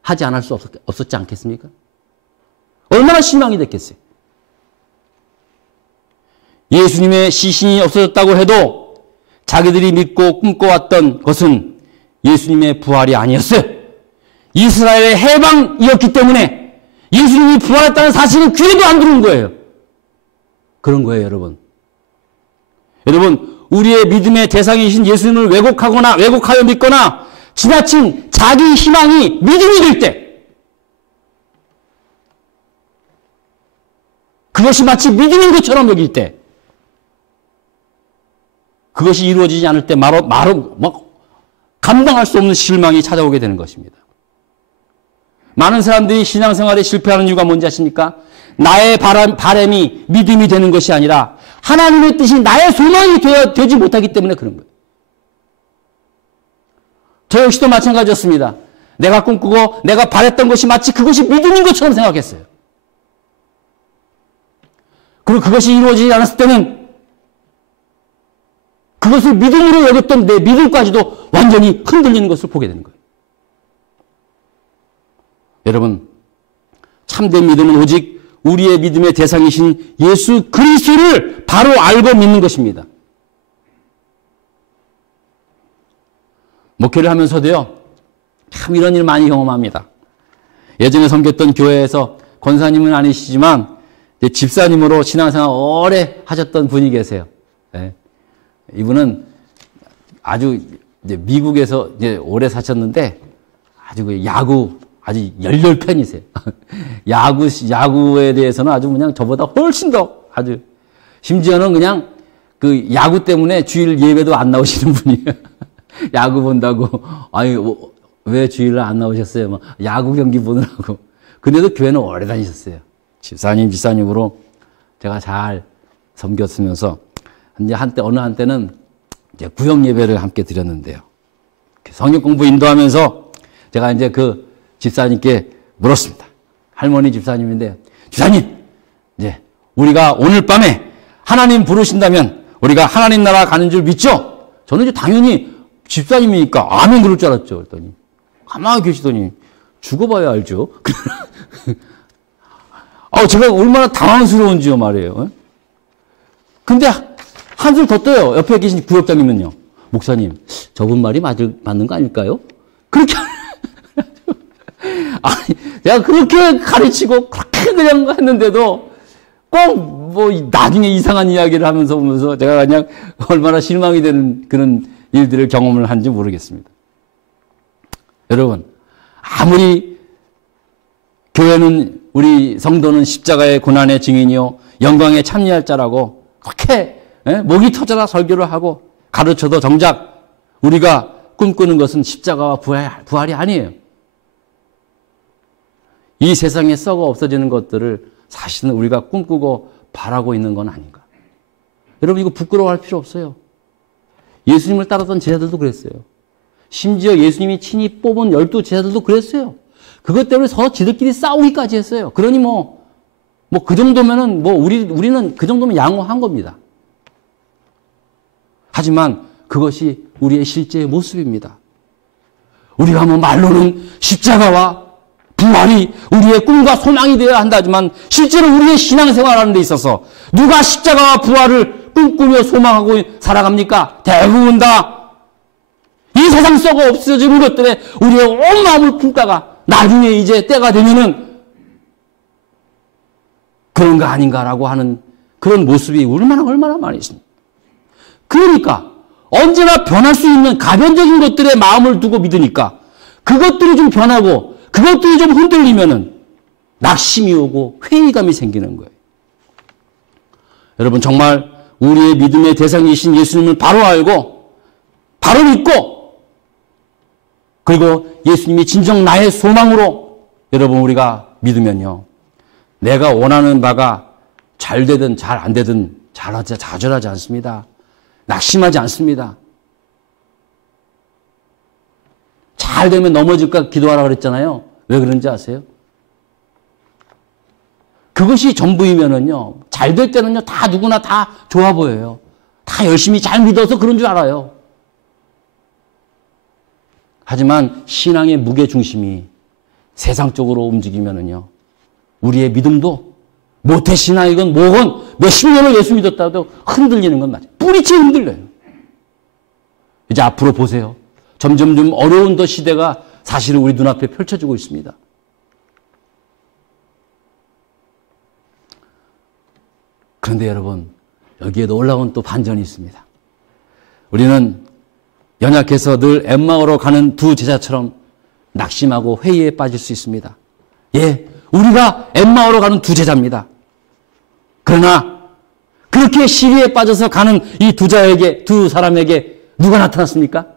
하지 않을 수 없었지 않겠습니까? 얼마나 실망이 됐겠어요. 예수님의 시신이 없어졌다고 해도 자기들이 믿고 꿈꿔왔던 것은 예수님의 부활이 아니었어요. 이스라엘의 해방이었기 때문에 예수님이 부활했다는 사실은 귀에도 안 들어온 거예요. 그런 거예요, 여러분. 여러분, 우리의 믿음의 대상이신 예수님을 왜곡하여 믿거나 지나친 자기 희망이 믿음이 될 때, 그것이 마치 믿음인 것처럼 여길 때, 그것이 이루어지지 않을 때 감당할 수 없는 실망이 찾아오게 되는 것입니다. 많은 사람들이 신앙생활에 실패하는 이유가 뭔지 아십니까? 나의 바람이 믿음이 되는 것이 아니라 하나님의 뜻이 나의 소망이 되지 못하기 때문에 그런 거예요. 저 역시도 마찬가지였습니다. 내가 꿈꾸고 내가 바랬던 것이 마치 그것이 믿음인 것처럼 생각했어요. 그리고 그것이 이루어지지 않았을 때는 그것을 믿음으로 여겼던 내 믿음까지도 완전히 흔들리는 것을 보게 되는 거예요. 여러분, 참된 믿음은 오직 우리의 믿음의 대상이신 예수 그리스도를 바로 알고 믿는 것입니다. 목회를 하면서도요, 참 이런 일 많이 경험합니다. 예전에 섬겼던 교회에서 권사님은 아니시지만 집사님으로 신앙생활 오래 하셨던 분이 계세요. 네. 이분은 아주 이제 미국에서 이제 오래 사셨는데 아주 그 야구 아주 열렬 팬이세요. 야구에 대해서는 아주 그냥 저보다 훨씬 더 아주 심지어는 그냥 그 야구 때문에 주일 예배도 안 나오시는 분이에요. 야구 본다고 아니 왜 주일날 안 나오셨어요? 뭐 야구 경기 보느라고. 근데도 교회는 오래 다니셨어요. 집사님으로 제가 잘 섬겼으면서 이제 어느 한때는 이제 구역 예배를 함께 드렸는데요. 성경 공부 인도하면서 제가 이제 그 집사님께 물었습니다. 할머니 집사님인데, 집사님, 이제 우리가 오늘 밤에 하나님 부르신다면 우리가 하나님 나라 가는 줄 믿죠? 저는 이제 당연히 집사님이니까 아멘 그럴 줄 알았죠. 그랬더니 가만히 계시더니 죽어봐야 알죠. 제가 얼마나 당황스러운지요 말이에요. 근데 한술 더 떠요. 옆에 계신 부역장님은요. 목사님, 저분 말이 맞는 거 아닐까요? 그렇게 아니, 내가 그렇게 가르치고 그렇게 그냥 했는데도 꼭 뭐 나중에 이상한 이야기를 하면서 보면서 제가 그냥 얼마나 실망이 되는 그런 일들을 경험을 한지 모르겠습니다. 여러분, 아무리 교회는 우리 성도는 십자가의 고난의 증인이요 영광에 참여할 자라고 그렇게 목이 터져라 설교를 하고 가르쳐도 정작 우리가 꿈꾸는 것은 십자가와 부활이 아니에요. 이 세상에 썩어 없어지는 것들을 사실은 우리가 꿈꾸고 바라고 있는 건 아닌가. 여러분 이거 부끄러워할 필요 없어요. 예수님을 따랐던 제자들도 그랬어요. 심지어 예수님이 친히 뽑은 12제자들도 그랬어요. 그것 때문에 서로 지들끼리 싸우기까지 했어요. 그러니 그 정도면은 우리는 그 정도면 양호한 겁니다. 하지만 그것이 우리의 실제의 모습입니다. 우리가 말로는 십자가와 부활이 우리의 꿈과 소망이 되어야 한다지만 실제로 우리의 신앙생활하는 데 있어서 누가 십자가와 부활을 꿈꾸며 소망하고 살아갑니까? 대부분 다 이 세상 썩어 없어지는 것들에 우리의 온 마음을 품다가 나중에 이제 때가 되면은 그런가 아닌가라고 하는 그런 모습이 얼마나 많이 있습니다. 그러니까 언제나 변할 수 있는 가변적인 것들에 마음을 두고 믿으니까 그것들이 좀 변하고 그것들이 좀 흔들리면은 낙심이 오고 회의감이 생기는 거예요. 여러분 정말 우리의 믿음의 대상이신 예수님을 바로 알고 바로 믿고 그리고 예수님이 진정 나의 소망으로 여러분 우리가 믿으면요. 내가 원하는 바가 잘 되든 잘 안 되든 좌절하지 않습니다. 낙심하지 않습니다. 잘 되면 넘어질까 기도하라 그랬잖아요. 왜 그런지 아세요? 그것이 전부이면은요, 잘 될 때는요, 다 누구나 다 좋아 보여요. 다 열심히 잘 믿어서 그런 줄 알아요. 하지만 신앙의 무게 중심이 세상적으로 움직이면은요, 우리의 믿음도 모태신앙이건 뭐건 몇십 년을 예수 믿었다고 흔들리는 건 맞아요. 뿌리채 흔들려요. 이제 앞으로 보세요. 점점 좀 어려운 더 시대가 사실은 우리 눈앞에 펼쳐지고 있습니다. 그런데 여러분, 여기에 놀라운 또 반전이 있습니다. 우리는 연약해서 늘 엠마오로 가는 두 제자처럼 낙심하고 회의에 빠질 수 있습니다. 예, 우리가 엠마오로 가는 두 제자입니다. 그러나 그렇게 시리에 빠져서 가는 이 두 사람에게 누가 나타났습니까?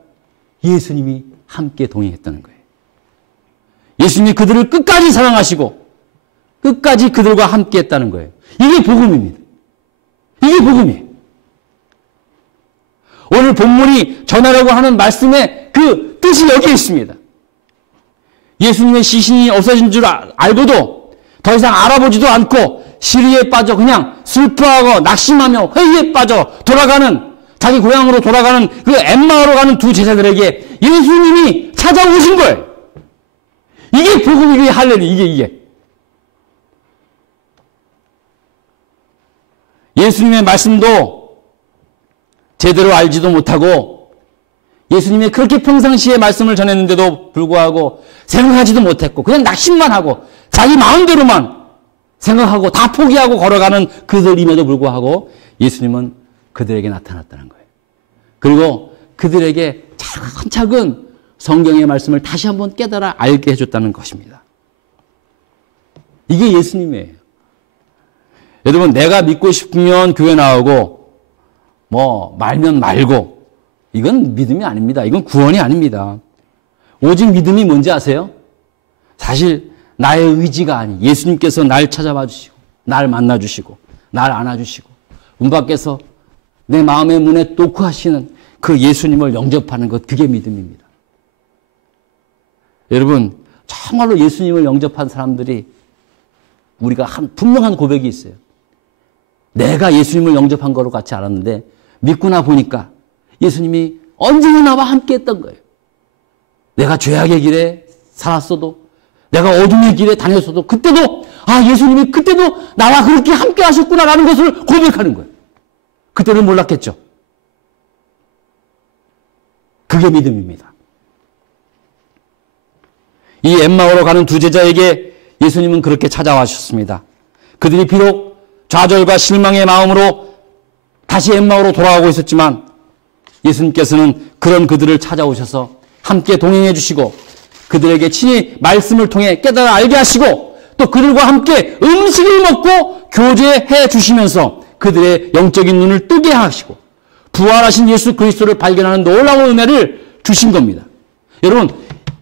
예수님이 함께 동행했다는 거예요. 예수님이 그들을 끝까지 사랑하시고 끝까지 그들과 함께 했다는 거예요. 이게 복음입니다. 이게 복음이에요. 오늘 본문이 전하려고 하는 말씀의 그 뜻이 여기에 있습니다. 예수님의 시신이 없어진 줄 알고도 더 이상 알아보지도 않고 시리에 빠져 그냥 슬퍼하고 낙심하며 회의에 빠져 돌아가는 자기 고향으로 돌아가는 그 엠마오로 가는 두 제자들에게 예수님이 찾아오신 거예요. 이게 복음이에요. 할렐루야. 이게. 예수님의 말씀도 제대로 알지도 못하고 예수님이 그렇게 평상시에 말씀을 전했는데도 불구하고 생각하지도 못했고 그냥 낙심만 하고 자기 마음대로만 생각하고 다 포기하고 걸어가는 그들임에도 불구하고 예수님은 그들에게 나타났다는 거예요. 그리고 그들에게 차근차근 성경의 말씀을 다시 한번 깨달아 알게 해줬다는 것입니다. 이게 예수님이에요. 여러분, 내가 믿고 싶으면 교회 나오고 말면 말고 이건 믿음이 아닙니다. 이건 구원이 아닙니다. 오직 믿음이 뭔지 아세요? 사실 나의 의지가 아니 예수님께서 날 찾아봐 주시고 날 만나 주시고 날 안아 주시고 문 밖에서 내 마음의 문에 놓고 하시는 그 예수님을 영접하는 것, 그게 믿음입니다. 여러분, 정말로 예수님을 영접한 사람들이 우리가 분명한 고백이 있어요. 내가 예수님을 영접한 거로 같이 알았는데 믿고 나 보니까 예수님이 언제나 나와 함께 했던 거예요. 내가 죄악의 길에 살았어도, 내가 어둠의 길에 다녔어도, 그때도 예수님이 그때도 나와 그렇게 함께 하셨구나라는 것을 고백하는 거예요. 그때는 몰랐겠죠. 그게 믿음입니다. 이 엠마오로 가는 두 제자에게 예수님은 그렇게 찾아와셨습니다. 그들이 비록 좌절과 실망의 마음으로 다시 엠마오로 돌아가고 있었지만 예수님께서는 그런 그들을 찾아오셔서 함께 동행해 주시고 그들에게 친히 말씀을 통해 깨달아 알게 하시고 또 그들과 함께 음식을 먹고 교제해 주시면서 그들의 영적인 눈을 뜨게 하시고 부활하신 예수 그리스도를 발견하는 놀라운 은혜를 주신 겁니다. 여러분,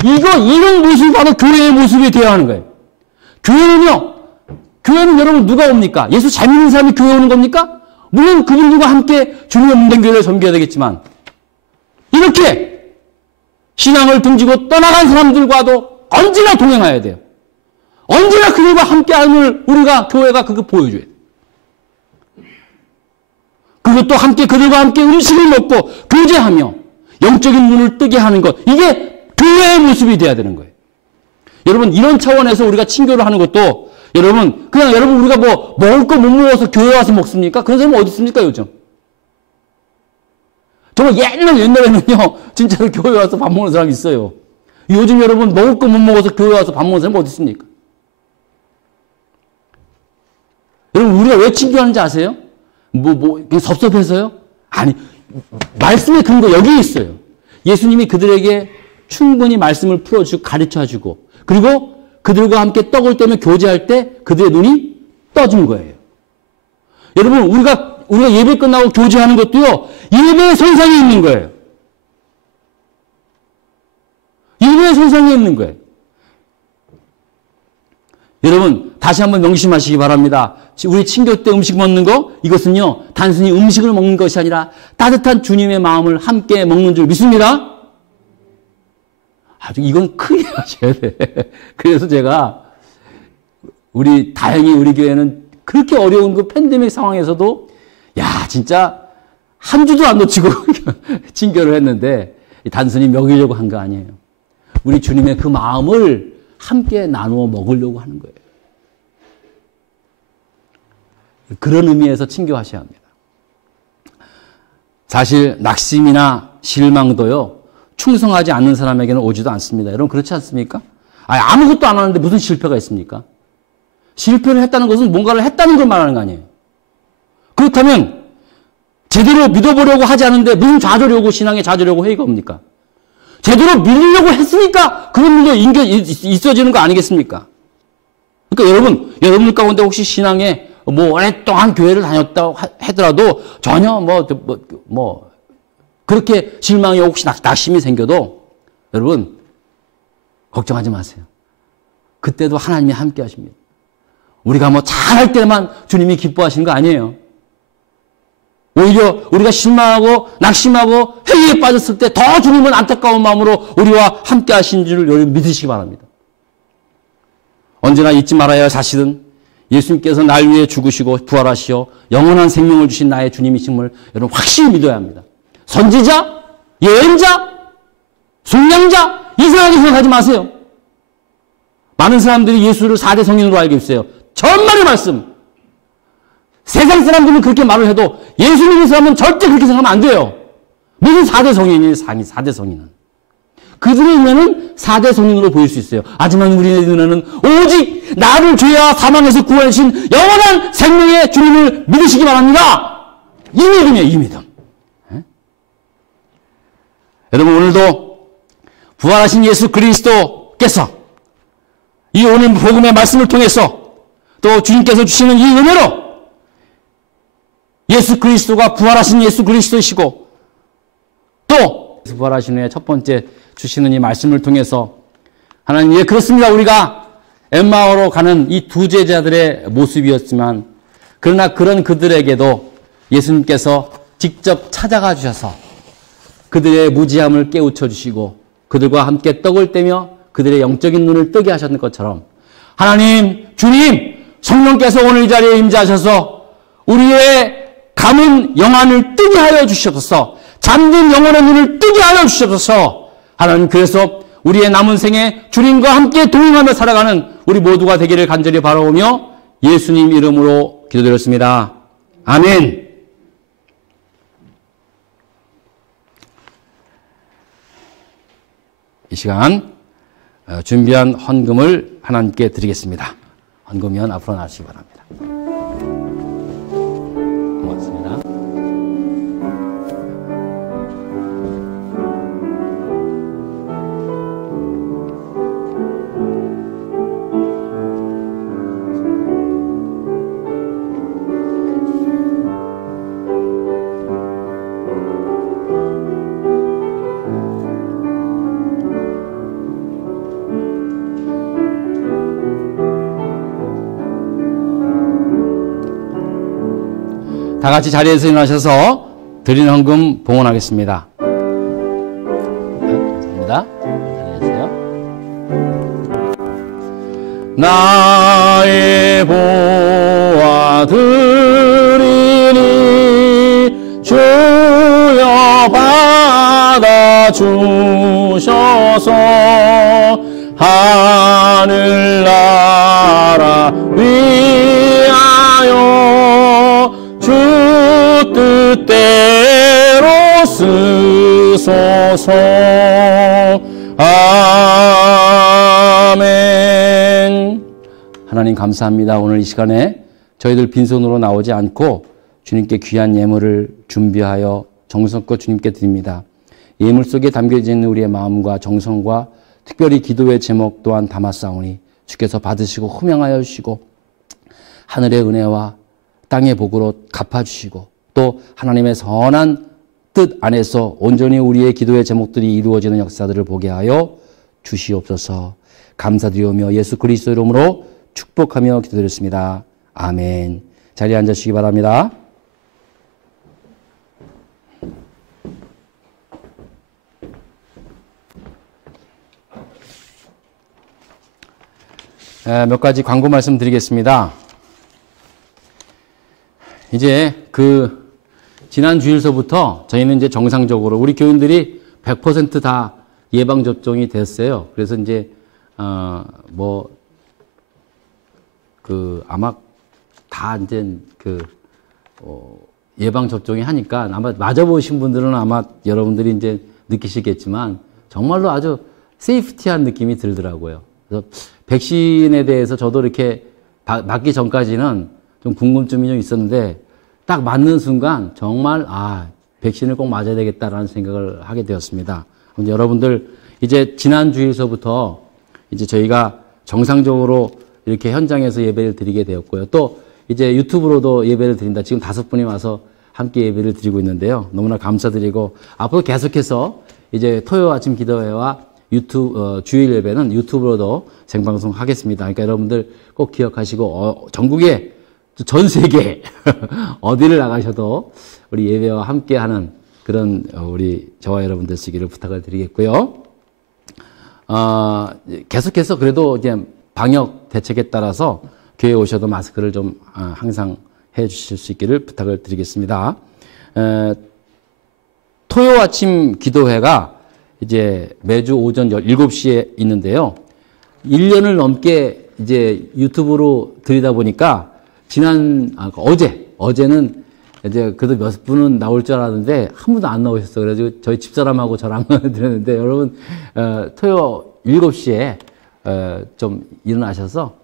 이런 모습이 바로 교회의 모습이 되어야 하는 거예요. 교회는 여러분 누가 옵니까? 예수 잘 믿는 사람이 교회 오는 겁니까? 물론 그분들과 함께 주님의 몸된 교회를 섬겨야 되겠지만 이렇게 신앙을 등지고 떠나간 사람들과도 언제나 동행해야 돼요. 언제나 그들과 함께함을 우리가 교회가 그거 보여줘야 돼요. 그것도 함께 그들과 함께 음식을 먹고 교제하며 영적인 눈을 뜨게 하는 것, 이게 교회의 모습이 돼야 되는 거예요. 여러분, 이런 차원에서 우리가 친교를 하는 것도 여러분 우리가 뭐 먹을 거 못 먹어서 교회 와서 먹습니까? 그런 사람은 어디 있습니까 요즘? 정말 옛날에는요 진짜로 교회 와서 밥 먹는 사람이 있어요. 요즘 여러분 먹을 거 못 먹어서 교회 와서 밥 먹는 사람은 어디 있습니까? 여러분, 우리가 왜 친교하는지 아세요? 그냥 섭섭해서요? 아니, 말씀의 근거 여기에 있어요. 예수님이 그들에게 충분히 말씀을 풀어주고 가르쳐주고 그리고 그들과 함께 떡을 떼며 교제할 때 그들의 눈이 떠진 거예요. 여러분, 우리가 예배 끝나고 교제하는 것도요, 예배의 선상에 있는 거예요. 예배의 선상에 있는 거예요. 여러분, 다시 한번 명심하시기 바랍니다. 우리 친교 때 음식 먹는 거, 이것은요, 단순히 음식을 먹는 것이 아니라 따뜻한 주님의 마음을 함께 먹는 줄 믿습니다. 아주 이건 크게 하셔야 돼. 그래서 제가 다행히 우리 교회는 그렇게 어려운 그 팬데믹 상황에서도 진짜 한 주도 안 놓치고 친교를 했는데 단순히 먹이려고 한 거 아니에요. 우리 주님의 그 마음을 함께 나누어 먹으려고 하는 거예요. 그런 의미에서 친교하셔야 합니다. 사실 낙심이나 실망도요, 충성하지 않는 사람에게는 오지도 않습니다. 여러분, 그렇지 않습니까? 아무것도 안 하는데 무슨 실패가 있습니까? 실패를 했다는 것은 뭔가를 했다는 걸 말하는 거 아니에요. 그렇다면 제대로 믿어보려고 하지 않는데 무슨 좌절이 오고 신앙에 좌절이 오고 회의가 옵니까? 제대로 믿으려고 했으니까 그런 일이 있어지는 거 아니겠습니까? 그러니까 여러분 가운데 혹시 신앙에 오랫동안 교회를 다녔다고 하더라도 전혀 그렇게 실망이 혹시 낙심이 생겨도 여러분 걱정하지 마세요. 그때도 하나님이 함께 하십니다. 우리가 잘할 때만 주님이 기뻐하시는 거 아니에요. 오히려 우리가 실망하고 낙심하고 회의에 빠졌을 때 더 주님은 안타까운 마음으로 우리와 함께 하신 줄 여러분 믿으시기 바랍니다. 언제나 잊지 말아야 할 사실은 예수님께서 날 위해 죽으시고 부활하시어 영원한 생명을 주신 나의 주님이심을 여러분 확실히 믿어야 합니다. 선지자, 예언자, 속량자 이상하게 생각하지 마세요. 많은 사람들이 예수를 4대 성인으로 알고 있어요. 전말의 말씀. 세상 사람들은 그렇게 말을 해도 예수 믿는 사람은 절대 그렇게 생각하면 안 돼요. 무슨 4대 성인이에요, 4대 성인은. 그들의 눈에는 4대 성인으로 보일 수 있어요. 하지만 우리의 눈에는 오직 나를 죄와 사망에서 구원하신 영원한 생명의 주님을 믿으시기 바랍니다. 이 믿음이에요, 이 믿음. 여러분, 오늘도 부활하신 예수 그리스도께서 이 오늘 복음의 말씀을 통해서 또 주님께서 주시는 이 은혜로 예수 그리스도가 부활하신 예수 그리스도이시고 또 부활하신 후에 첫 번째 주시는 이 말씀을 통해서 하나님, 그렇습니다. 우리가 엠마오로 가는 이 두 제자들의 모습이었지만 그러나 그런 그들에게도 예수님께서 직접 찾아가 주셔서 그들의 무지함을 깨우쳐 주시고 그들과 함께 떡을 떼며 그들의 영적인 눈을 뜨게 하셨는 것처럼 하나님, 주님, 성령께서 오늘 이 자리에 임재하셔서 우리의 감은 영안을 뜨게 하여 주시옵소서. 잠든 영혼의 눈을 뜨게 하여 주시옵소서. 하나님, 그래서 우리의 남은 생에 주님과 함께 동행하며 살아가는 우리 모두가 되기를 간절히 바라오며 예수님 이름으로 기도드렸습니다. 아멘. 이 시간 준비한 헌금을 하나님께 드리겠습니다. 헌금위원 앞으로 나오시기 바랍니다. 고맙습니다. 다 같이 자리에서 일어나셔서 드리는 헌금 봉헌하겠습니다. 감사합니다. 자리에서요. 나의 보아 드리니 주여 받아 주셔서 하늘나라 위하여 주 뜻대로 쓰소서. 아멘. 하나님 감사합니다. 오늘 이 시간에 저희들 빈손으로 나오지 않고 주님께 귀한 예물을 준비하여 정성껏 주님께 드립니다. 예물 속에 담겨져 있는 우리의 마음과 정성과 특별히 기도의 제목 또한 담았사오니 주께서 받으시고 흠양하여 주시고 하늘의 은혜와 땅의 복으로 갚아주시고 또 하나님의 선한 뜻 안에서 온전히 우리의 기도의 제목들이 이루어지는 역사들을 보게 하여 주시옵소서. 감사드리오며 예수 그리스도 이름으로 축복하며 기도드렸습니다. 아멘. 자리에 앉으시기 바랍니다. 몇 가지 광고 말씀드리겠습니다. 이제 지난 주일서부터 저희는 이제 정상적으로 우리 교인들이 100% 다 예방접종이 됐어요. 그래서 이제, 아마 다 이제 예방접종이 하니까 아마 맞아보신 분들은 아마 여러분들이 이제 느끼시겠지만 정말로 아주 세이프티한 느낌이 들더라고요. 그래서 백신에 대해서 저도 이렇게 맞기 전까지는 좀 궁금증이 좀 있었는데 딱 맞는 순간 정말 백신을 꼭 맞아야 되겠다라는 생각을 하게 되었습니다. 여러분들 이제 지난 주일서부터 이제 저희가 정상적으로 이렇게 현장에서 예배를 드리게 되었고요. 또 이제 유튜브로도 예배를 드린다. 지금 5분이 와서 함께 예배를 드리고 있는데요. 너무나 감사드리고 앞으로 계속해서 이제 토요 아침 기도회와 주일 예배는 유튜브로도 생방송 하겠습니다. 그러니까 여러분들 꼭 기억하시고 전국에 전 세계 어디를 나가셔도 우리 예배와 함께하는 그런 우리 저와 여러분들 쓰기를 부탁을 드리겠고요. 계속해서 그래도 이제 방역 대책에 따라서 교회에 오셔도 마스크를 좀 항상 해 주실 수 있기를 부탁을 드리겠습니다. 토요 아침 기도회가 이제 매주 오전 17시에 있는데요. 1년을 넘게 이제 유튜브로 드리다 보니까 어제는 이제 그래도 몇 분은 나올 줄 알았는데 한 분도 안 나오셨어요. 그래가지고 저희 집사람하고 저랑 드렸는데 여러분 토요 7시에 좀 일어나셔서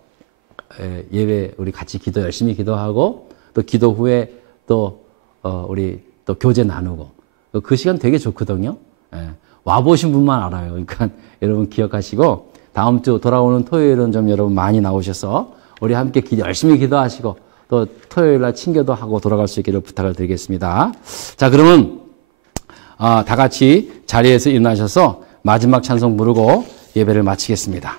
예배 우리 같이 열심히 기도하고 또 기도 후에 또 우리 또 교제 나누고 그 시간 되게 좋거든요. 와보신 분만 알아요. 그러니까 여러분 기억하시고 다음 주 돌아오는 토요일은 좀 여러분 많이 나오셔서 우리 함께 열심히 기도하시고 또 토요일 날 친교도 하고 돌아갈 수 있기를 부탁을 드리겠습니다. 자, 그러면 다 같이 자리에서 일어나셔서 마지막 찬송 부르고 예배를 마치겠습니다.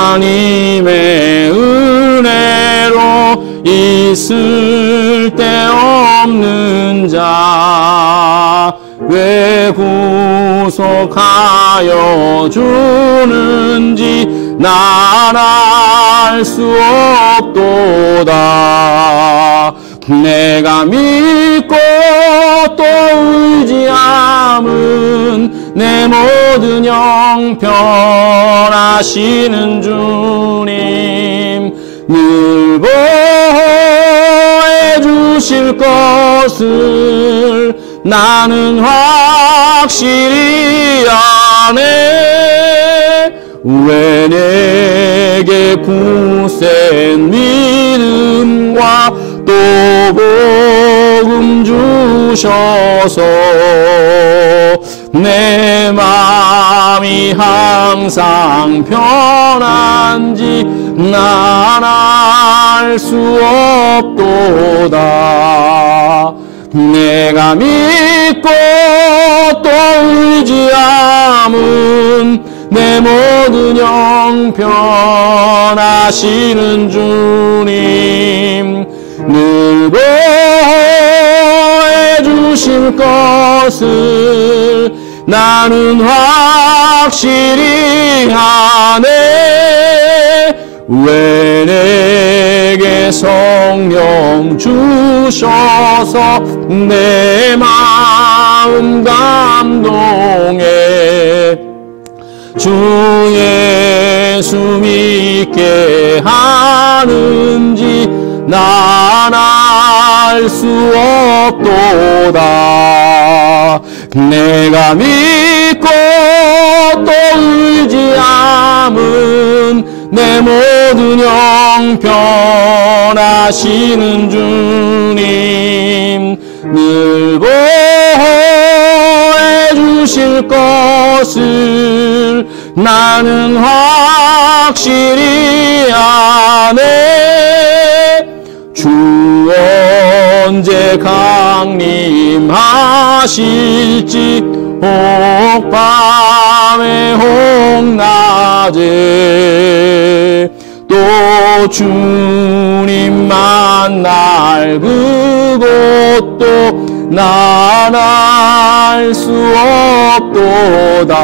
하나님의 은혜로 있을 데 없는 자 구속하여 주는지 난 알 수 없도다. 내가 믿고 또 의지함은 내 모든 형편하시는 주님 늘 보호해 주실 것을 나는 확실히 아네. 왜 내게 굳센 믿음과 또 복음 주셔서 내 마음이 항상 편한지 난 알 수 없도다. 내가 믿고 또 의지함은 내 모든 형편하시는 주님 늘 보호해 주실 것을 나는 확실히 아네. 왜 내게 성령 주셔서 내 마음 감동해 주 예수 믿게 하는지 난 알 수 없도다. 내가 믿고 또 의지함은 내 모든 형편하시는 주님 늘 보호해 주실 것을 나는 확실히 아네. 주 언제 강림하실지 혹 밤에 혹 낮에 또 주님 만날 그곳도 난 알 수 없도다.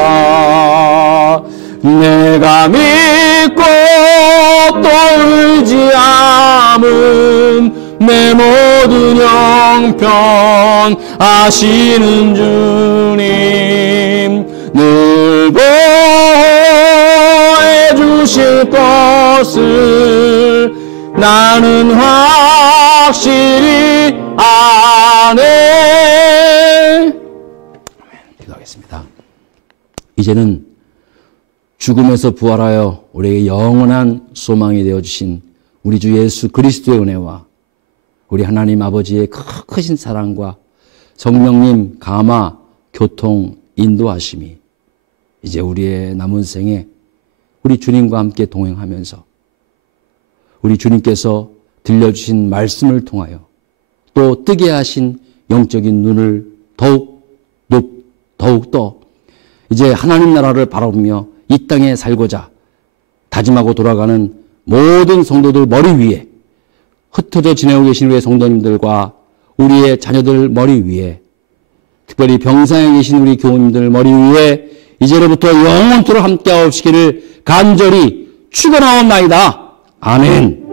내가 믿고 또 의지함은 내 모든 형편 아시는 주님 늘 보호해 주실 것을 나는 확실히 아네. 기도하겠습니다. 이제는 죽음에서 부활하여 우리에게 영원한 소망이 되어주신 우리 주 예수 그리스도의 은혜와 우리 하나님 아버지의 크신 사랑과 성령님 감화, 교통, 인도하심이 이제 우리의 남은 생에 우리 주님과 함께 동행하면서 우리 주님께서 들려주신 말씀을 통하여 또 뜨게 하신 영적인 눈을 더욱더 이제 하나님 나라를 바라보며 이 땅에 살고자 다짐하고 돌아가는 모든 성도들 머리 위에 흩어져 지내고 계신 우리의 성도님들과 우리의 자녀들 머리 위에 특별히 병상에 계신 우리 교우님들 머리 위에 이제로부터 영원토록 함께하옵시기를 간절히 축원하옵나이다. 아멘.